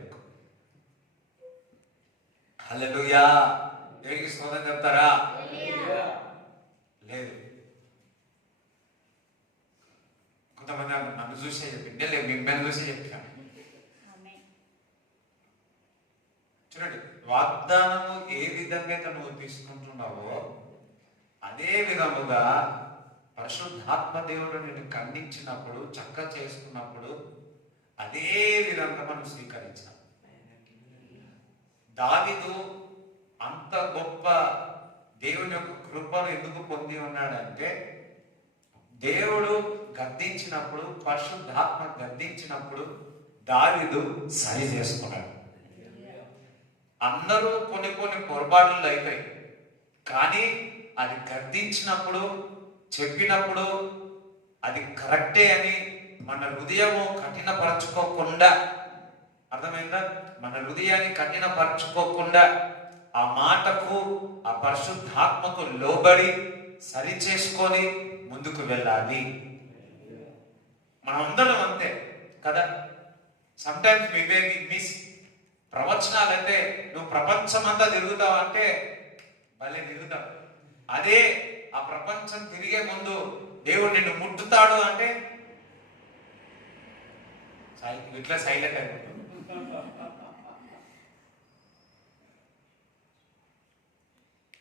హల్లెలూయా. దేవునికి స్తోత్రం చెప్తారా? లేదు. కొంతమంది నన్ను చూసే చెప్పింది, లేదు మిమ్మల్ని చూసే చెప్పాను. చూడండి, వాగ్దానము ఏ విధంగా నువ్వు తీసుకుంటున్నావో అదే విధముగా పరిశుద్ధాత్మ దేవుడు నిన్ను ఖండించినప్పుడు, చక్క చేసుకున్నప్పుడు అదే విధంగా మనం స్వీకరించాం. దావీదు అంత గొప్ప దేవుని యొక్క కృపను ఎందుకు పొంది ఉన్నాడంటే, దేవుడు గద్దించినప్పుడు, పరిశుద్ధాత్మ గద్దించినప్పుడు దావీదు సరి చేసుకున్నాడు. అందరూ కొన్ని కొన్ని పొరపాట్లు అయిపోయి, కానీ అది గద్దించినప్పుడు, చెప్పినప్పుడు అది కరెక్టే అని మన హృదయము కఠినపరచుకోకుండా, అర్థమైందా? మన హృదయాన్ని కఠినపరచుకోకుండా ఆ మాటకు, ఆ పరిశుద్ధాత్మకు లోబడి సరి చేసుకొని ముందుకు వెళ్ళాలి. మనమందరం అంతే కదా. Sometimes we miss. ప్రవచనాలు అయితే నువ్వు ప్రపంచం అంతా తిరుగుతావు అంటే భలే తిరుగుతావు. అదే ఆ ప్రపంచం తిరిగే ముందు దేవుడు నిన్ను ముట్టుతాడు అంటే ఇట్లా సైలెంట్ అయిపోతుంది.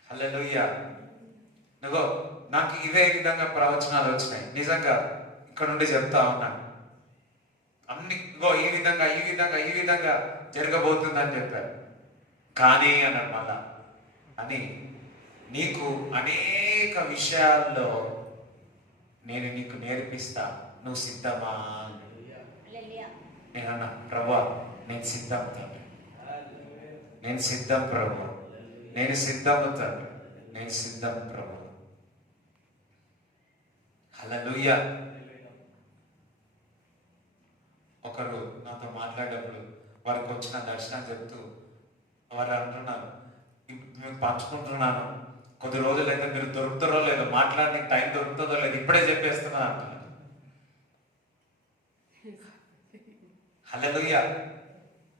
హల్లెలూయా. నువ్వు నాకు ఇదే విధంగా ప్రవచనాలు వచ్చినాయి. నిజంగా ఇక్కడ నుండి చెప్తా ఉన్నాను. అన్ని ఈ విధంగా ఈ విధంగా ఈ విధంగా జరగబోతుందని చెప్పారు. కానీ అన్నాడు మళ్ళా అని నీకు అనేక విషయాల్లో నేను నీకు నేర్పిస్తా, నువ్వు సిద్ధమా? నేనన్నా ప్రభా నేను సిద్ధం తండ్రి, నేను సిద్ధం ప్రభు, నేను సిద్ధము తండ్రి, నేను సిద్ధం ప్రభు. హల్లెలూయా. ఒకరు నాతో మాట్లాడేటప్పుడు వారికి వచ్చిన దర్శనం చెప్తూ వారు అంటున్నారు, మేము పంచుకుంటున్నాను, కొద్ది రోజులు అయితే మీరు దొరుకుతారో లేదో, మాట్లాడే టైం దొరుకుతుందో లేదో, ఇప్పుడే చెప్పేస్తున్నా అంటున్నారు. హల్లెలూయా.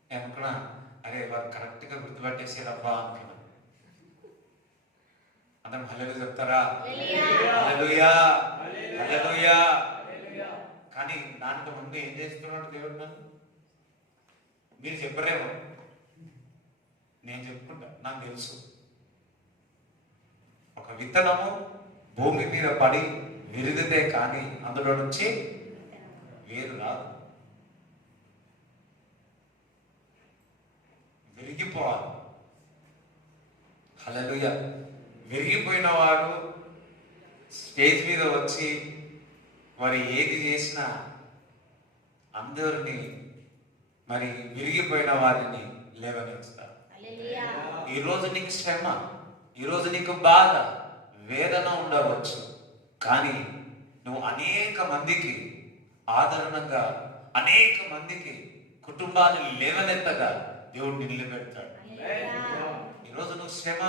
నేను అనుకున్నా అరే వారు కరెక్ట్గా గుర్తుపట్టేసారబ్బా అనుకున్నా. అందరం హల్లెలూయా చెప్తారా? హల్లెలూయా, హల్లెలూయా. కానీ దానికి ముందు ఏం చేస్తున్నాడు దేవుడు నన్ను? మీరు చెప్పరేమో, నేను చెప్పుకుంటా. నాకు తెలుసు ఒక విత్తనము భూమి మీద పడి విరిగితే కానీ అందులో నుంచి వేరు రాదు, విరిగిపోవాలి. హల్లెలూయా. విరిగిపోయిన వాడు స్టేజ్ మీద వచ్చి మరి ఏది చేసినా అందరినీ మరి విరిగిపోయిన వారిని లేవనెత్తుతారు. ఈరోజు నీకు శ్రమ, ఈరోజు నీకు బాధ, వేదన ఉండవచ్చు, కానీ నువ్వు అనేక మందికి ఆదరణగా, అనేక మందికి కుటుంబాన్ని లేవనెత్తగా దేవుడు నిలబెడతాడు. ఈరోజు నువ్వు శ్రమ,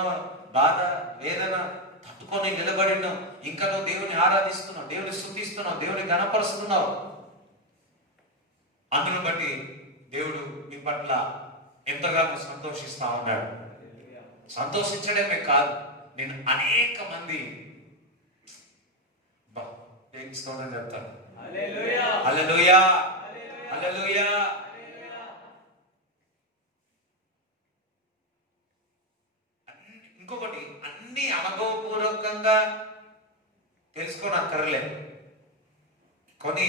బాధ, వేదన తట్టుకొని నిలబడినావు, ఇంకా నువ్వు దేవుని ఆరాధిస్తున్నావు, దేవుని స్తుతిస్తున్నావు, దేవుని గణపరుస్తున్నావు. అందును బట్టి దేవుడు నీ పట్ల ఎంతగానో సంతోషిస్తా ఉన్నాడు. సంతోషించడమే కాదు, నేను అనేక మంది స్తోత్రం చెప్తాను. హల్లెలూయా, హల్లెలూయా. ఇంకొకటి, అన్ని అనుభవపూర్వకంగా తెలుసుకోనక్కర్లేదు, కొన్ని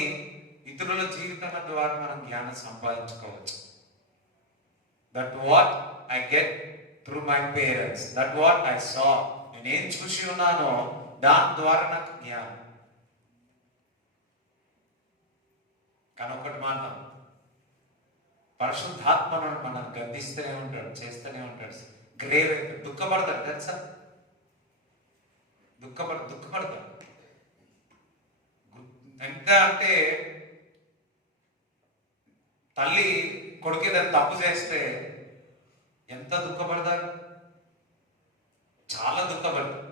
ఇతరుల జీవితాల ద్వారా మనం జ్ఞానం సంపాదించుకోవచ్చు. That what I get through my parents, that what I saw, నేనేం చూసి ఉన్నానో దాని ద్వారా నాకు జ్ఞానం. కానీ ఒకటి మాట, పరిశుద్ధాత్మను మనం గద్దిస్తూనే ఉంటాడు, చేస్తూనే ఉంటాడు. గ్రేవ్ అయితే దుఃఖపడతాడు తెలుసా, దుఃఖపడతాడు. ఎంత అంటే తల్లి కొడుకు ఏదైనా తప్పు చేస్తే ఎంత దుఃఖపడతారు, చాలా దుఃఖపడతారు.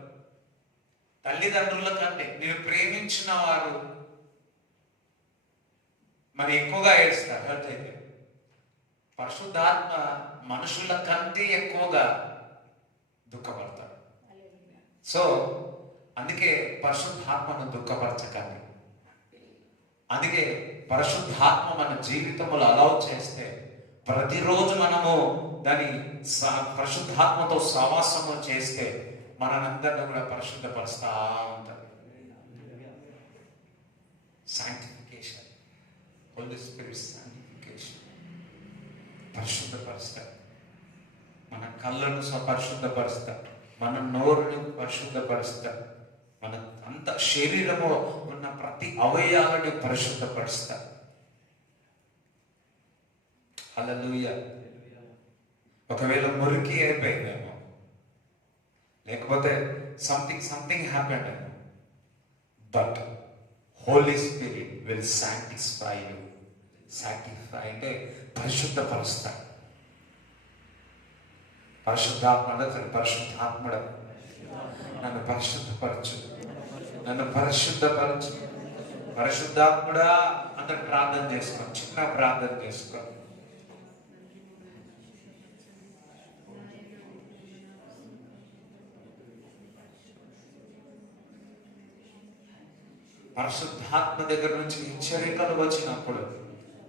తల్లిదండ్రుల కంటే మీరు ప్రేమించిన వారు మరి ఎక్కువగా ఏడుస్తారు హర్ట్ అయితే. పరిశుద్ధాత్మ మనుషుల కంటే ఎక్కువగా దుఃఖపడతారు. సో అందుకే పరిశుద్ధాత్మను దుఃఖపరచకండి. అందుకే పరిశుద్ధాత్మ మన జీవితంలో అలౌ చేస్తే ప్రతిరోజు మనము దాని పరిశుద్ధాత్మతో సహవాసము చేస్తే మనందరినీ కూడా పరిశుద్ధపరుస్తా ఉంటుంది. సాంక్టిఫికేషన్, హోలీ స్పిరిట్ సాంక్టిఫికేషన్, పరిశుద్ధపరుస్తాడు. మన కళ్ళను పరిశుద్ధపరుస్తాడు, మన నోరును పరిశుద్ధపరుస్తాడు, మన అంత శరీరము ఉన్న ప్రతి అవయవాలను పరిశుద్ధపరుస్తాడు. హల్లెలూయా. ఒకవేళ మురికి అయిపోయిందేమో, లేకపోతే సంథింగ్ హ్యాపెండ్ ఏమో, but Holy Spirit will satisfy you. Satisfy అంటే పరిశుద్ధపరుస్తాడు. పరిశుద్ధాత్ముడు నన్ను పరిశుద్ధపరచు, నన్ను పరిశుద్ధపరచు. పరిశుద్ధాత్ముడా అందరు ప్రార్థన చేసుకో, చిన్న ప్రార్థన చేసుకో. పరిశుద్ధాత్మ దగ్గర నుంచి హెచ్చరికలు వచ్చినప్పుడు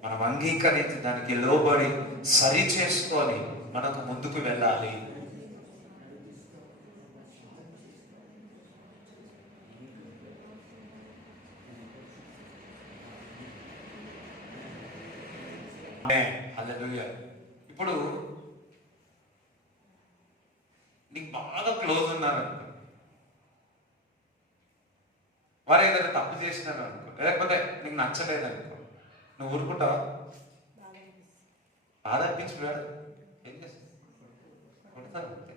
మనం అంగీకరించి దానికి లోబడి సరి చేసుకొని మనకు ముందుకు వెళ్ళాలి. హల్లెలూయా. ఇప్పుడు నీకు బాగా క్లోజ్ ఉన్నారు అనుకో, వారు ఏదైనా తప్పు చేసినారు అనుకో, లేకపోతే నీకు నచ్చలేదు అనుకో, నువ్వు ఊరుకుంటావా? బాధ అనిపించుకున్నాడు, ఏం చేస్తావు? కొడతావు అంతే.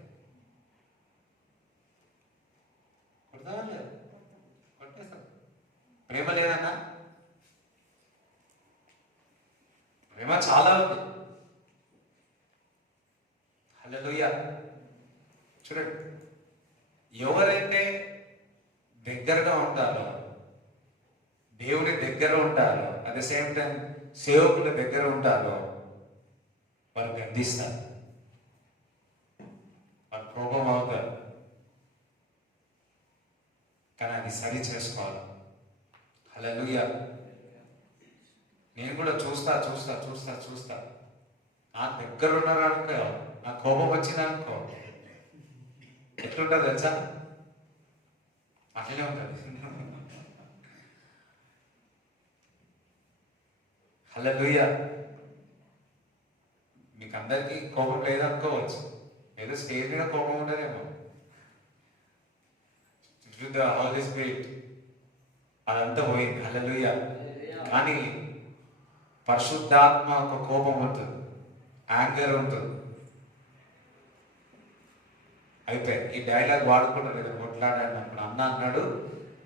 కొడతావా లేదు? కొట్టేస్తావు. ప్రేమ లేదన్నా? ప్రేమ చాలా ఉంది. హల్లెలూయా. చూడండి, ఎవరైతే దగ్గరగా ఉంటారో, దేవుని దగ్గర ఉంటారో, అట్ ద సేమ్ టైం సేవకుల దగ్గర ఉంటారో, వారు గద్దిస్తారు, వారు కోపం అవుతారు. కానీ అది సరి చేసుకోవాలి. హల్లెలూయా. నేను కూడా చూస్తా నా దగ్గర ఉన్నారు అనుకో, నా కోపం వచ్చింది అనుకో, ఎట్లుంటుంది తెలుసా? అట్లనే ఉంటుంది. హల్లెలూయా. మీకు అందరికీ కోపం లేదనుకోవచ్చు, ఏదో స్టేజ్ మీద కోపం ఉండదేమో. హోలీ స్పిరిట్ అదంతా పోయింది. హల్లెలూయా. కానీ పరిశుద్ధాత్మ ఒక కోపం ఉంటుంది, యాంగర్ ఉంటుంది. అయితే ఈ డైలాగ్ వాడుకుంటారు కదా, కొట్లాడినప్పుడు అన్న అన్నాడు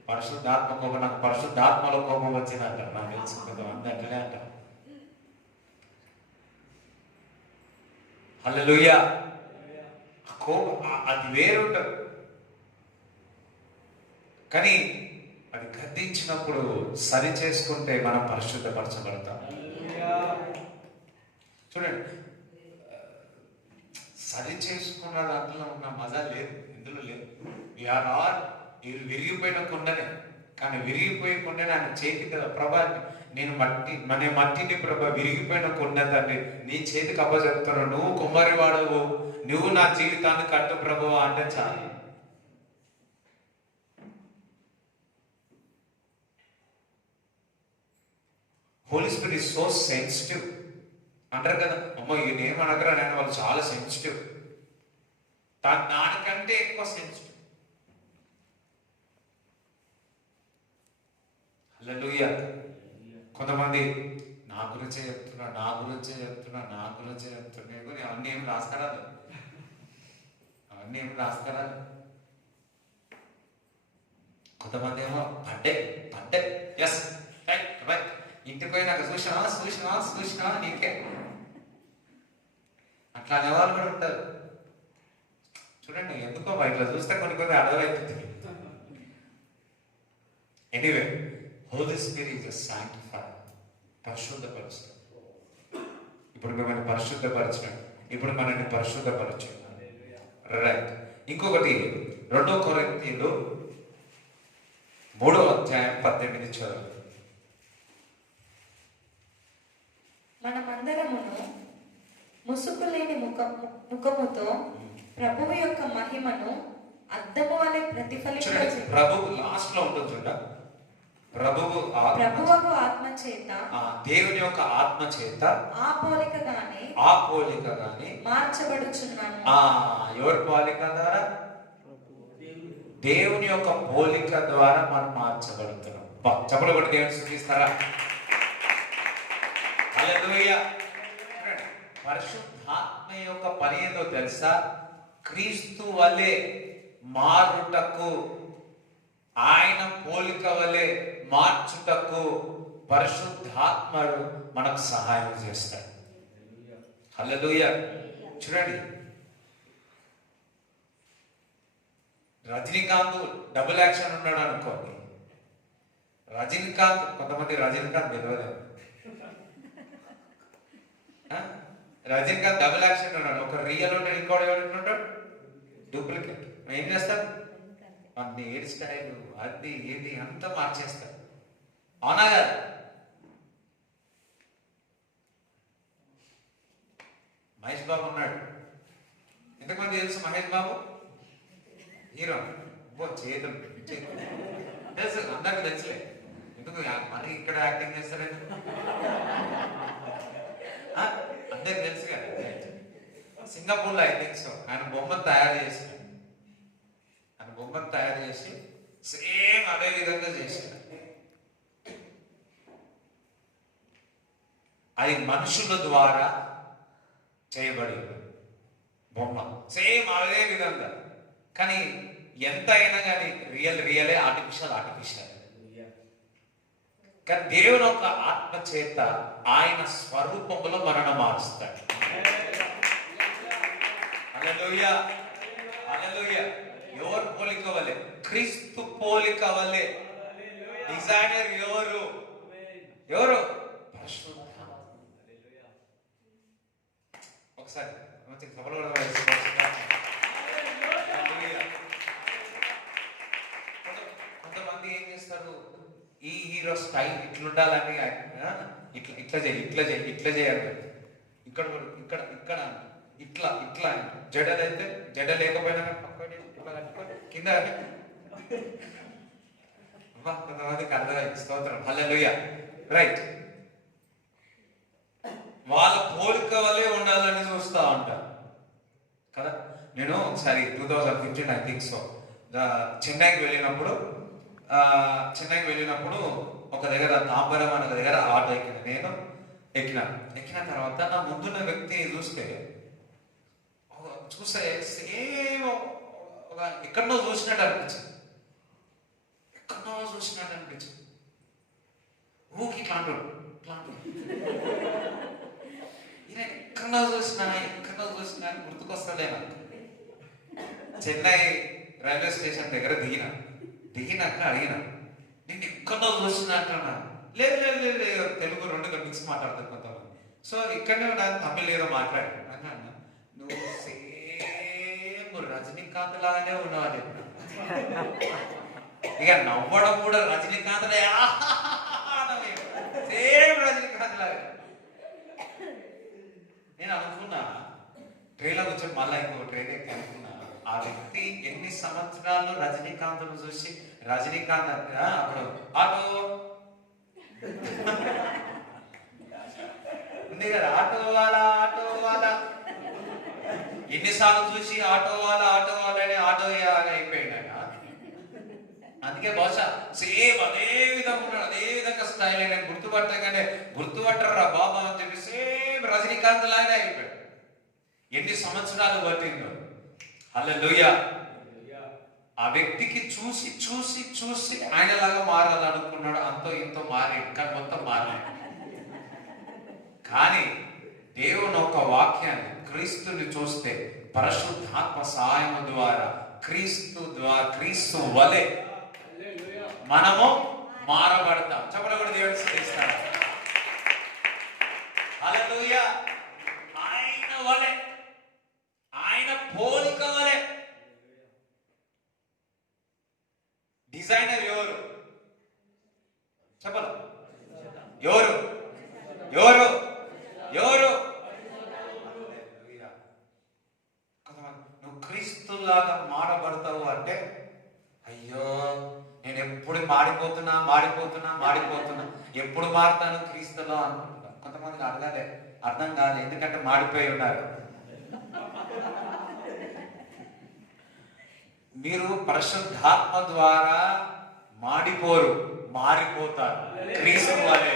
పరిశుద్ధాత్మ కోపం, నాకు పరిశుద్ధాత్మలో కోపం వచ్చింది అంటారు. నాకు తెలుసు కొంతమంది అట్లనే అంటారు. హల్లెలూయా. కోపం అది వేరుంటది, కానీ అది గద్దించినప్పుడు సరి చేసుకుంటే మనం పరిశుద్ధపరచబడతాం. చూడండి, సరి చేసుకున్న దాంట్లో ఉన్న మజా లేదు, ఇందులో లేదు. వీఆర్ ఆల్ విరిగిపోయిన కొండనే, కానీ విరిగిపోయే కొండనే ఆయన చేతి కదా, ప్రభా నేను మట్టిని ప్రభా విరిగిపోయిన కొండ తండ్రి నీ చేతికి అప్పచెప్తాను, నువ్వు కుమ్మరివాడవు, నువ్వు నా జీవితాన్ని కట్టు ప్రభువా అంటే చాలు. Holy spirit is so sensitive అంటారు కదా, అమ్మో ఈయన ఏమనగరా నేను, వాళ్ళు చాలా సెన్సిటివ్. దానికంటే ఎక్కువ సెన్సిటివ్. హల్లెలూయా. కొంతమంది నా గురించే చెప్తున్నా అవన్నీ ఏమి రాసుకురాదు, కొంతమంది ఏమో పడ్డే ఎస్ రైట్, ఇంటికి పోయినాక చూసినా నీకే అట్లా అనేవాళ్ళు కూడా ఉంటారు. చూడండి, ఎందుకో ఇట్లా చూస్తే కొన్ని అర్థమవుతుంది. Anyway, holy spirit is sanctified, పరిశుద్ధపరుస్తాడు. ఇప్పుడు మనల్ని పరిశుద్ధపరచు. రైట్. ఇంకొకటి 2 కొరింథీయులు 3:18 చదువు. మనమందరమును ముసుగులేని ముఖముతో ప్రభువు యొక్క మహిమను అద్దము వలె ప్రతిఫలింపజేయుచు. ప్రభువు లాస్ట్ లో ఉంటుంది చూడ, ప్రభువు ఆత్మ చేత, దేవుని యొక్క ఆత్మ చేత ఆ పోలికగానే మార్చబడుచున్నాము. ఎవరి పోలిక ద్వారా? దేవుని యొక్క పోలిక ద్వారా మనం మార్చబడుతున్నాం. చెప్పలు కొట్టి దేవుని సూచిస్తారా? హల్లెలూయా. పరిశుద్ధాత్మ యొక్క పని ఏందో తెలుసా? క్రీస్తు వలె మారుటకు ఆయన పోలిక వలె మార్చుటకు పరిశుద్ధాత్మడు మనకు సహాయం చేస్తాడు. హల్లెలూయా. చూడండి, రజనీకాంత్ డబుల్ యాక్షన్ ఉన్నాడు అనుకోండి. రజనీకాంత్, కొంతమంది రజనీకాంత్ తెలియలేదు, రజనీకాంత్ డబుల్ యాక్షన్ ఉన్నాడు. ఒక రియల్ ఉంటాడు, ఇంకోటి ఉంటాడు డూప్లికేట్. ఏం చేస్తారు, అన్ని హెయిర్ స్టైల్ అది ఇది అంతా మార్చేస్తారు. అవునా కదా? మహేష్ బాబు ఉన్నాడు. ఎంతమంది తెలుసు మహేష్ బాబు? హీరో. చేతులు తెలుసు, అందరికి తెలుసులే. ఎందుకు మరి ఇక్కడ యాక్టింగ్ చేస్తారండి? అందరికి తెలుసు కదా. సింగపూర్లో ఐ థింక్ సో. ఆయన బొమ్మను తయారు చేసి సేమ్ అదే విధంగా చేశాడు. అది మనుషుల ద్వారా చేయబడి బొమ్మ సేమ్ అదే విధంగా. కానీ ఎంత అయినా కానీ రియలే, ఆర్టిఫిషియల్. కానీ దేవుని యొక్క ఆత్మ చేత ఆయన స్వరూపంలో మనను మారుస్తాడు. హల్లెలూయా, హల్లెలూయా. ఎవరు పోలిక వలె? క్రీస్తు పోలిక వలె. డిజైనర్ ఎవరు? పరిశుద్ధ. ఒకసారి కొంతమంది ఏం చేస్తారు, ఈ హీరో స్టైల్ ఇట్లుండాలని ఇట్లా చేయాలి. ఇక్కడ ఇట్లా జడలైతే జడ లేకపోయినా పక్కని ఇట్లా కట్టుకొని కింద. కొంతమందికి అర్థమైంది. స్తోత్రం, హల్లెలూయా. రైట్. వాళ్ళ పోలిక వల్లే ఉండాలని చూస్తూ ఉంటారు కదా. నేను ఒకసారి 2015 ఐ థింక్ సో చెన్నైకి వెళ్ళినప్పుడు ఒక దగ్గర తాంబరం అనే దగ్గర ఆటో నేను ఎక్కిన తర్వాత నా ముందున్న వ్యక్తిని చూస్తే సేమ్ ఒక ఎక్కడో చూసినట్టు అనిపించింది. ఊకి ఇట్లాంటి ఎక్కడో చూసినా అని గుర్తుకొస్తలే నాకు. చెన్నై రైల్వే స్టేషన్ దగ్గర దిగినాక అడిగిన, నేను ఎక్కడో చూసినట్టున్నా. లేదు తెలుగు రెండు మిక్స్ మాట్లాడతాను కొంతమంది. సో ఇక్కడనే తమిళ్ ఏదో మాట్లాడాను. అన్నా, నువ్వు సేమ్ రజనీకాంత్ లాగానే ఉన్నావు. ఇక నవ్వడం కూడా రజనీకాంత్ సేమ్ రజనీకాంత్ లాగా. నేను అనుకున్నా, ట్రైన్లో వచ్చి మళ్ళీ ఇంకో ట్రైన్ ఎక్కి అనుకున్నా, ఆ వ్యక్తి ఎన్ని సంవత్సరాలు రజనీకాంత్ను చూసి రజనీకాంత్ అప్పుడు ఆటో ఉంది కదా, ఆటో వాళ్ళ ఎన్నిసార్లు చూసి ఆటో వాళ్ళ అని ఆటో అయిపోయాడు. అందుకే బహుశా సేమ్ అదే విధంగా ఉన్నాడు, అదే విధంగా స్టైల్ అయినా గుర్తుపట్టరా బాబా అని చెప్పి సేమ్ రజనీకాంత్ లాగానే అయిపోయాడు. ఎన్ని సంవత్సరాలు పట్టిందో. హల్లెలూయా. ఆ వ్యక్తికి చూసి ఆయనలాగా మారాలనుకున్నాడు. అంతో ఇంతో మారాడు, కానీ మొత్తం మారాడు. కానీ దేవుని ఒక వాక్యాన్ని, క్రీస్తుని చూస్తే పరిశుద్ధాత్మ సహాయం ద్వారా క్రీస్తు వలె మనము మారబడతాం. చెప్పడం కూడా దేవుడు స్తుతిస్తాడు. హల్లెలూయా. ఆయన వలె, ఆయన పోలిక వలె. డిజైనర్ ఎవరు చెప్పరు? ఎవరు? నువ్వు క్రీస్తులాగా మారబడతావు అంటే, అయ్యో నేను ఎప్పుడు మాడిపోతున్నా, ఎప్పుడు మారుతాను క్రీస్తులో అనుకుంటున్నా. కొంతమందికి అర్థం కాదు, ఎందుకంటే మాడిపోయి ఉన్నారు. మీరు పరిశుద్ధాత్మ ద్వారా మారిపోతారు క్రీస్తు వలె.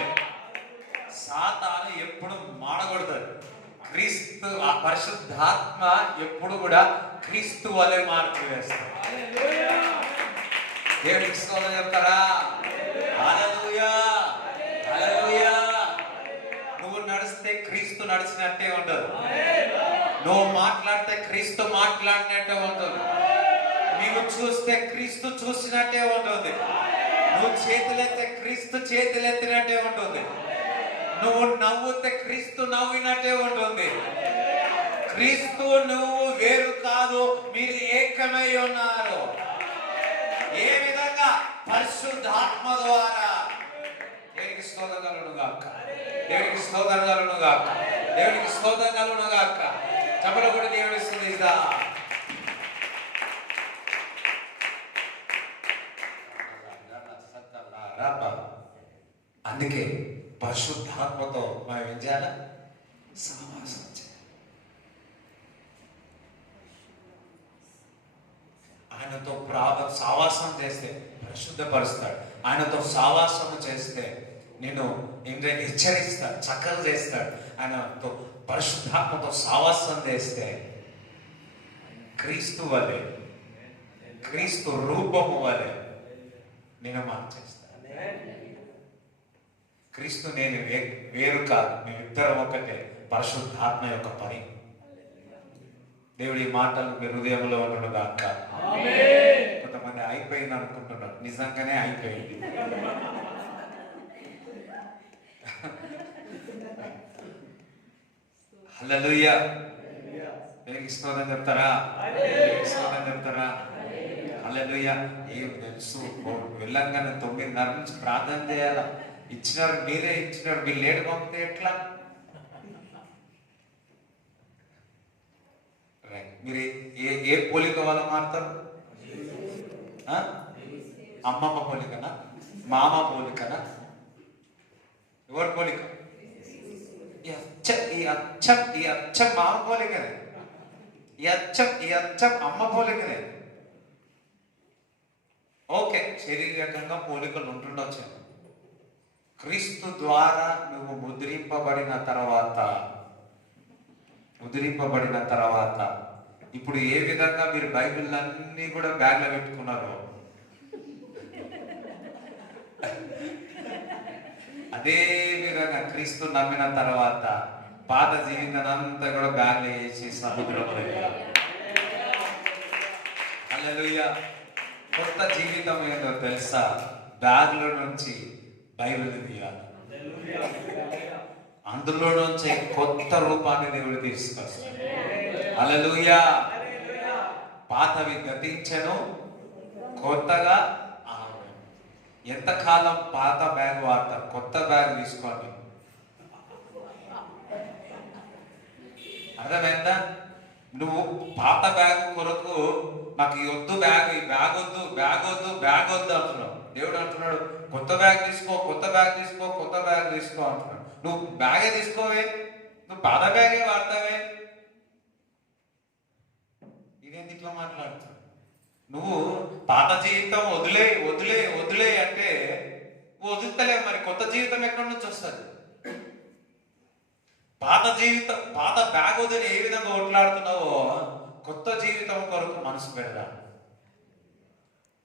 సాతాను ఎప్పుడు మాడగొడతాడు, క్రీస్తు ఆ పరిశుద్ధాత్మ ఎప్పుడు కూడా క్రీస్తు వలె మార్పు వేస్తాడు. దేవుడికి స్తోత్రం చెప్తారా? హల్లెలూయా, హల్లెలూయా. నువ్వు నడిస్తే క్రీస్తు నడిచినట్టే ఉండదు. నువ్వు మాట్లాడితే క్రీస్తు మాట్లాడినట్టే ఉంటుంది. నువ్వు చూస్తే క్రీస్తు చూసినట్టే ఉంటుంది. నువ్వు చేతులెత్తే క్రీస్తు చేతులెత్తినట్టే ఉంటుంది. నువ్వు నవ్వుతే క్రీస్తు నవ్వినట్టే ఉంటుంది. క్రీస్తు నువ్వు వేరు కాదు, మీరు ఏకమై ఉన్నారు. ఏ విధంగా? పరిశుద్ధాత్మ ద్వారా. దేవునికి స్తోత్రం కలుగును గాక, దేవునికి స్తోత్రం కలుగును గాక, దేవునికి స్తోత్రం కలుగును గాక. చప్పట్లు కూడా దేవుని స్తుతిద్దాం. అందుకే పరిశుద్ధాత్మతో మనం ఏం చేయాలి? సహవాసం చేయాలి. ఆయనతో సావాసం చేస్తే పరిశుద్ధపరుస్తాడు. ఆయనతో సావాసం చేస్తే నేను హెచ్చరిస్తాడు, చక్కగా చేస్తాడు. ఆయనతో పరిశుద్ధాత్మతో సావాసం చేస్తే క్రీస్తు వలె, క్రీస్తు రూపము వలె నేను మార్చేస్తాను. క్రీస్తు నేను వేరు కాదు, మేమిద్దరం ఒకటే. పరిశుద్ధాత్మ యొక్క పని. దేవుడి మాటలు మీ హృదయంలో ఉండడం కాక. కొంతమంది అయిపోయింది అనుకుంటున్నారు, నిజంగానే అయిపోయింది. హల్లెలూయా. దేవునికి స్తోత్రం చెప్తారా? దేవునికి స్తోత్రం చెప్తారా? హల్లెలూయా. ఏం తెలుసు, వెళ్ళంగానే 9:30 నుంచి ప్రార్థన చేయాలా? ఇచ్చినారు, మీరే ఇచ్చినారు, మీరు లేట్ పంపితే ఎట్లా? మీరు ఏ పోలిక వల్ల మారుతారు? అమ్మమ్మ పోలికనా? మామ పోలికనా? ఎవరి పోలిక? ఈ అచ్చం మామ పోలికనే. ఈ అచ్చం అమ్మ పోలికనే. ఓకే, శరీరకంగా పోలికలు ఉంటుండొచ్చు. క్రీస్తు ద్వారా నువ్వు ముద్రింపబడిన తర్వాత ఇప్పుడు ఏ విధంగా మీరు బైబిల్ అన్ని కూడా బ్యాగ్లో పెట్టుకున్నారో అదే విధంగా క్రీస్తు నమ్మిన తర్వాత పాత జీవితానంతా కూడా బ్యాగ్లో వేసి సముద్రంలో వెళ్ళాలి. హల్లెలూయా. కొత్త జీవితం ఏందో తెలుసా? బ్యాగ్లో నుంచి బైబిల్ తీయాలి. అందులో నుంచి కొత్త రూపాన్ని దేవుడు తీసుకొస్తాడు. హల్లెలూయా. పాతవి గతించెను, కొత్తగా ఎంతకాలం పాత బ్యాగ్ వాడతారు? కొత్త బ్యాగ్ తీసుకోండి. అర్థమైందా? నువ్వు పాత బ్యాగ్ కొరకు నాకు ఈ వద్దు, ఈ బ్యాగ్ వద్దు అంటున్నావు. దేవుడు అంటున్నాడు కొత్త బ్యాగ్ తీసుకో అంటున్నాడు. నువ్వు బ్యాగే తీసుకోవే, నువ్వు పాత బ్యాగే వాడతావే. ఇదేంటి ఇట్లా మాట్లాడుతావు? నువ్వు పాత జీవితం వదిలే అంటే వదులుతలే, మరి కొత్త జీవితం ఎక్కడి నుంచి వస్తుంది? పాత బ్యాగ్ వదిలి ఏ విధంగా ఓట్లాడుతున్నావో కొత్త జీవితం కొరకు మనసు పెడదా.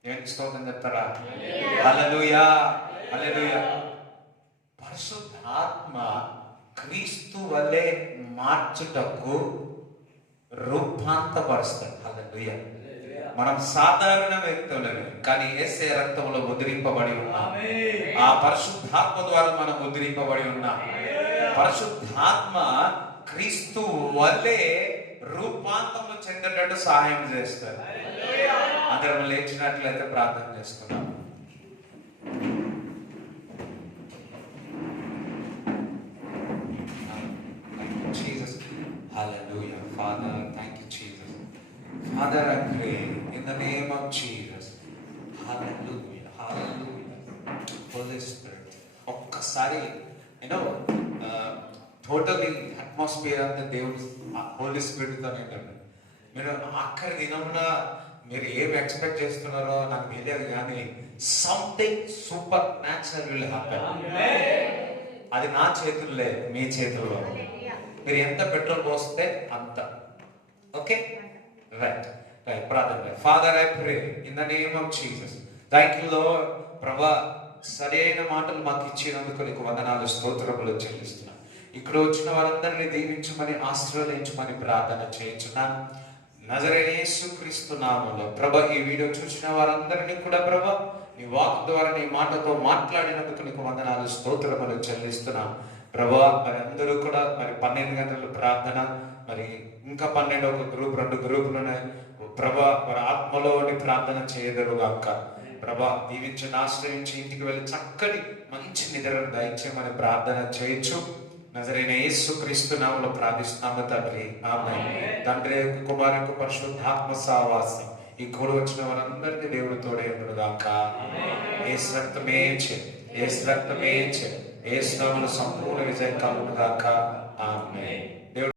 ఏంటి స్తోత్రం చెప్తారా? హల్లెలూయా, హల్లెలూయా. పరిశుద్ధాత్మ క్రీస్తు వలె మార్చుటకు రూపాంతపరుస్తాడు. హల్లెలూయా. మనం సాధారణ వ్యక్తులమే, కానీ యేసే రక్తంలో ముద్రింపబడి ఉన్నాం. ఆ పరిశుద్ధాత్మ ద్వారా మనం ముద్రింపబడి ఉన్నాం. పరిశుద్ధాత్మ క్రీస్తు వలె రూపాంతరం చెందేటట్టు సహాయం చేస్తారు. అందరం లేచినట్లయితే ప్రార్థన చేసుకున్నాం. Jesus. Hallelujah. Father, thank you, Jesus. Father, I pray in the name of Jesus. Hallelujah. Hallelujah. Holy Spirit. ఒక్కసారి టోటలీ అట్మాస్ఫియర్ అంతా దేవుడు హోలీ స్పిరిట్తో ఏంటంటే మీరు ఆఖరి దినమున మీరు ఏం ఎక్స్పెక్ట్ చేస్తున్నారో నాకు తెలియదు, కానీ something super natural will happen. అది నా చేతుల్లో, మీ చేతుల్లో. మీరు ఎంత పెట్రోల్ పోస్తే అంత. Okay, right. ప్రార్థన. Father, I pray in the name of Jesus thank you lord. ప్రభా, సరైన మాటలు మాకు ఇచ్చినందుకు నీకు వందనాలు, స్తోత్రములు చెల్లిస్తున్నాను. ఇక్కడ వచ్చిన వారందరినీ దీవించమని, ఆశీర్వదించమని ప్రార్థన చేయించున్నాను నజరేయుడైన యేసుక్రీస్తు నామములో. ప్రభా, ఈ వీడియో చూసిన వారందరినీ కూడా ప్రభా, నీ వాక్ ద్వారా నీ మాటతో మాట్లాడినందుకు నీకు వందనాలు, స్తోత్రములు చెల్లిస్తున్నాం ప్రభా. మరి అందరూ కూడా మరి 12 గంటల ప్రార్థన, మరి ఇంకా 12 ఒక గ్రూప్ 2 గ్రూపులు ప్రభా, మరి ఆత్మలోని ప్రార్థన చేయదరుగాక. ప్రభా, దీవించి ఆశ్రయించి ఇంటికి వెళ్ళి చక్కటి మంచి నిద్రను దయచేయమని ప్రార్థన చేయొచ్చు. నజరైన యేసుక్రీస్తు నామములో ప్రార్థిస్తున్నాము తండ్రి, ఆమేన్. తండ్రి, కుమారుని పరిశుద్ధాత్మ సహవాసం ఈ కూడి వచ్చిన వారందరికీ దేవుడు తోడే ఉండుగాక. యేసు రక్తమే చే, యేసు రక్తమే చే, యేసు నామములో సంపూర్ణ విజయం కలుగుగాక. ఆమేన్.